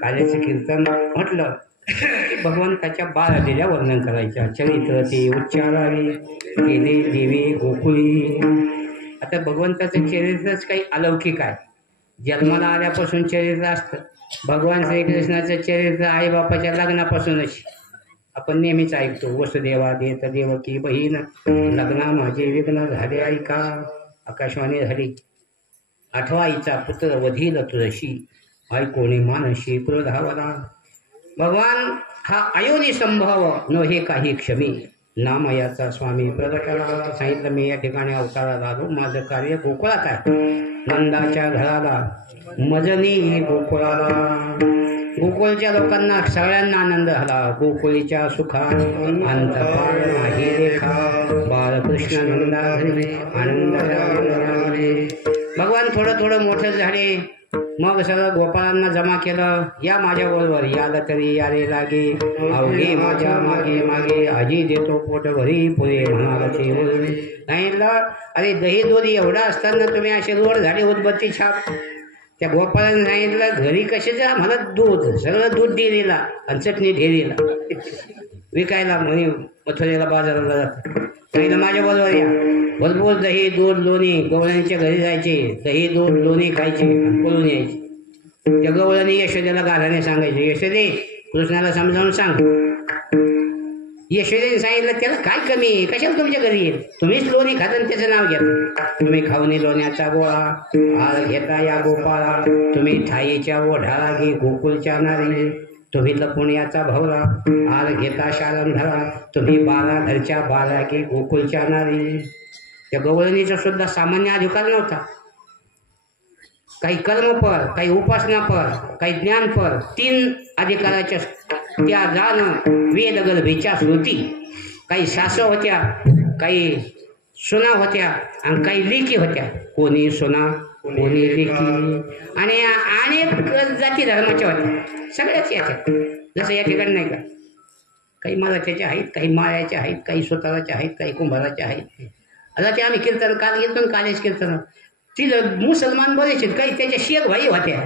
काल्याचं कीर्तन म्हटलं भगवंताच्या बाळालेल्या वर्णन करायच्या. चरित्र ते उच्चारावे गेले देवे गोकुळी. आता भगवंताचं चरित्रच काही अलौकिक आहे. जन्माला आल्यापासून चरित्र असतं. भगवान श्रीकृष्णाचं चरित्र आईबापाच्या लग्नापासूनच आपण नेहमीच ऐकतो. वसुदेवा देत देवकी बहीण लग्ना माझे विघ्न झाले ऐका. आकाशवाणी झाली. 8वा आईचा पुत्र वधील तुळशी ऐकोणी मानशी क्रोधावला. भगवान हा अयोनी संभव नो हे काही क्षमी. नामयाचा स्वामी प्रगटाला. सांगितलं मी या ठिकाणी अवताराला आलो. माझं कार्य गोकुळात आहे. नंदाच्या घराला मजनी गोकुळाला. गोकुळच्या लोकांना सगळ्यांना आनंद झाला. गोकुळीच्या सुखा अंत नाही रेखा. बाळकृष्ण नंदा आनंद. भगवान थोडं थोडं मोठं झाले. मग सगळं गोपाळांना जमा केलं. या माझ्याबरोबर याला तरी यारे लागे. अवघे माझ्या मागे मागे आजी देतो पोट भरी पुरे म्हणाला ते सांगितलं. अरे दही दूध एवढा असताना तुम्ही असे रोड झाले उदबत्ती छाप. त्या गोपाळांनी सांगितलं घरी कशाचं आम्हाला दूध. सगळं दूध डेअरीला आणि चटणी डेअरीला विकायला म्हणे मथुरेला बाजाराला जात. सांगितलं माझ्या बरोबर या. भरपूर दही दूध लोणी गवळणीच्या घरी जायचे, दही दूध लोणी खायचे आणि पळून यायचे. त्या गवळणी यशोदेला गाण्याने सांगायचे, यशोदे कृष्णाला समजावून सांग. यशोदेने सांगितलं त्याला काय कमी आहे, कशाला तुमच्या घरी येईल, तुम्हीच लोणी खाता आणि त्याचं नाव घेता. तुम्ही खाऊनी लोण्याचा गोळा हार घेता या गोपाळा, तुम्ही ठाईच्या ओढाळा घे गोकुळच्या नारी, तुम्ही लपुण्याचा भवरा हार घेता शालंधरा, तुम्ही बाला घरच्या बाला घे गोकुळच्या नारी. त्या गवळणीचा सुद्धा सामान्य अधिकार नव्हता. काही कर्मपर, काही उपासनापर, काही ज्ञानपर, 3 अधिकाराच्या त्या जाणं वेदगर्भेच्या श्रुती. काही सासू होत्या, काही सुना होत्या आणि काही लेकी होत्या. कोणी सुना कोणी लेकी आणि अनेक जाती धर्माच्या होत्या. सगळ्याच याच्यात जसं या ठिकाणी नाही का, काही मराठ्याच्या आहेत, काही माळ्याच्या आहेत, काही सुताराच्या आहेत, काही कुंभाराच्या आहेत. आता ते आम्ही कीर्तन काल गेलो कालेज कीर्तन तिथं मुसलमान बरेच काही त्याच्या शेख भाई होत्या.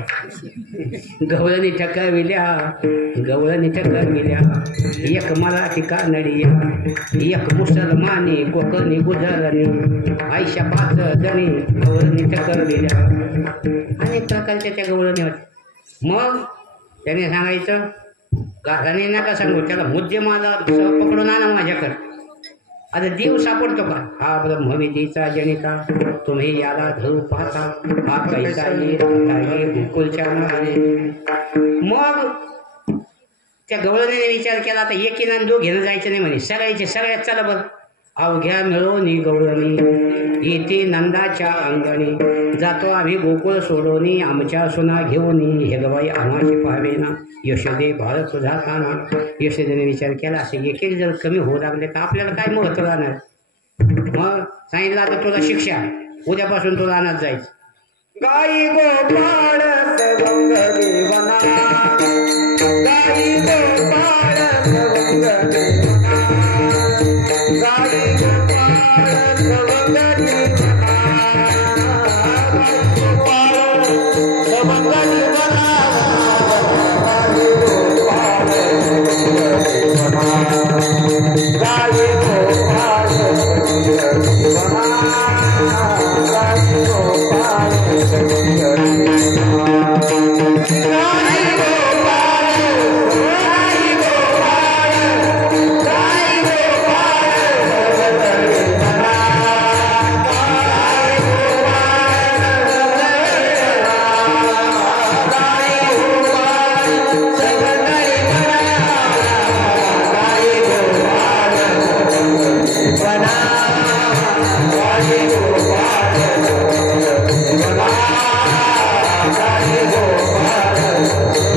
गवळणी ठकाविल्या गवळणी ठकाविल्या, एक मराठी कानडिया, एक मुसलमानी कोकणी गुजरणी, आयशा 5 जणी गवळणी ठकविल्या. अनेक प्रकारच्या त्या गवळणी होत्या. मग त्याने सांगायचं गाठाने नका सांगू, त्याला मुद्दे मला पकडून आणा माझ्याकडं. आता देव सापडतो का, हा ब्रह्मविधीचा जनिता, तुम्ही याला धरू पाहता, हा कैसा गोकुलच्या नारी. मग त्या गवळणीने विचार केला आता एकीनं दोघीनं जायचं नाही म्हणे, सगळ्यात चला बरं. अवघ्या मिळवणी गवळणी येते नंदाच्या अंगणी, जातो आम्ही गोकुळ सोडवणी, आमच्या सुना घेऊन हेगबाई आम्हाशी पाहावे ना, यशोदे भारत तुझा काना. यशोदेने विचार केला असे एक एक जर कमी होऊ लागले तर आपल्याला काय महत्व राहणार. मग सांगितलं आता तुला शिक्षा, उद्यापासून तुला अनाथ जायचं. गाई गोपाळ सवंग देवना, गाई गोपाळ सवंग देवना, गाई गोपाळ सवंग देवना, गोपाळ सवंग देवना, गाई गोपाळ सवंग देवना, गाई गोपाळ सवंग देवना,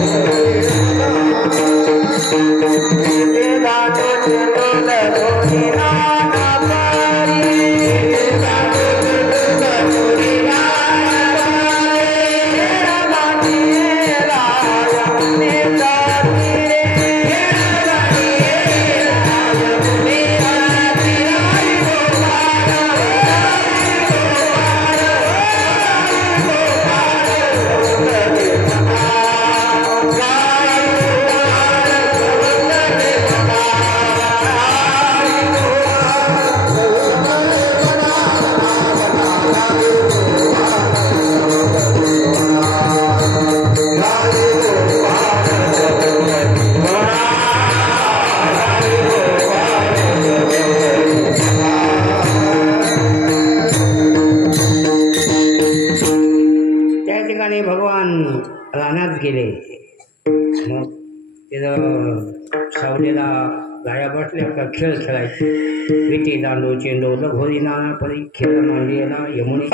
गाई गोपाळ रानात गेले. मग तिथं सावलीला गाया बसल्या का खेळ खेळायचे. विटी दांडू चेंडू लगोरी नाना परी खेळ मांडलेला यमुनी.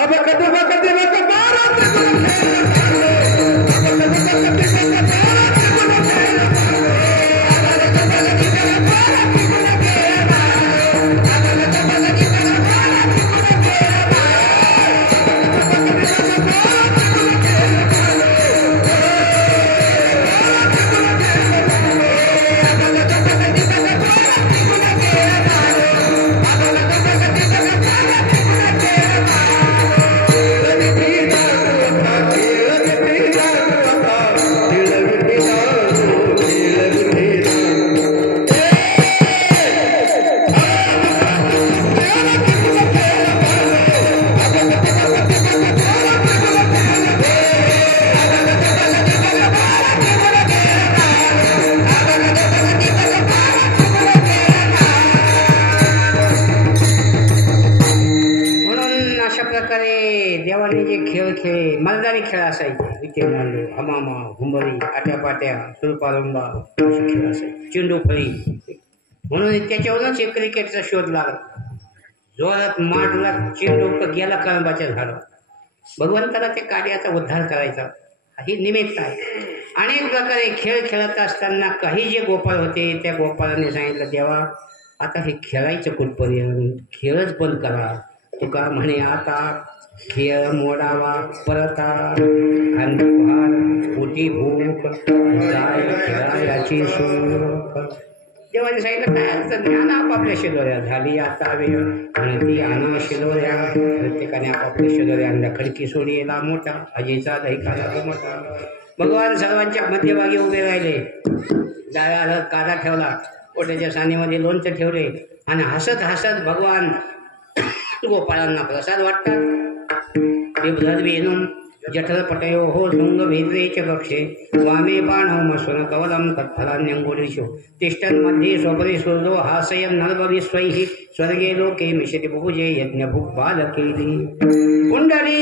प्रकारे देवाने जे खेळ खेळले मर्दानी खेळ असायचे विटे मांडू हमामा हुंबरी आट्यापाट्या सुरपारंबा असे खेळ असायचे चेंडू फळी म्हणून त्याच्यावरूनच एक क्रिकेटचा शोध लागला जोरात मारला चेंडू गेला कळंबाच्या झाडावर भगवंताला ते कार्याचा उद्धार करायचा ही निमित्त आहे अनेक प्रकारे खेळ खेळत असताना काही जे गोपाळ होते त्या गोपाळाने सांगितलं देवा आता हे खेळायचं कुठपर्यंत खेळच बंद करा तुका म्हणे आता खेळ मोडावा परता अंधकार पोटी भूक काय खेळायची सुख देवाने सांगितलं काय अडचण नाही आणा आपापल्या शिदोऱ्या झाली आता वेळ आणि ती आणा शिदोऱ्या प्रत्येकाने आपापल्या शिदोऱ्या आणल्या खडकी सोडीला मोठा अजेचा दहिकाला मोठा भगवान सर्वांच्या मध्यभागी उभे राहिले डाव्या हातात काढा ठेवला पोटाच्या सानीमध्ये लोणचं ठेवले आणि हसत हसत भगवान गोपाळांना प्रसाद वाटतात बिभ्रद्वेनूम जठरपटयो हो शृंग भेद्रे च कक्षे वामे बाणौ मसुन कवलं तत्फलान्यंगुलीषु तिष्ठन् मध्ये स्वपरि सूर्यो हासयन् नर्वविश्वैः स्वर्गे लोके मिशति बुभुजे यज्ञभुक्बालकेली कुण्डली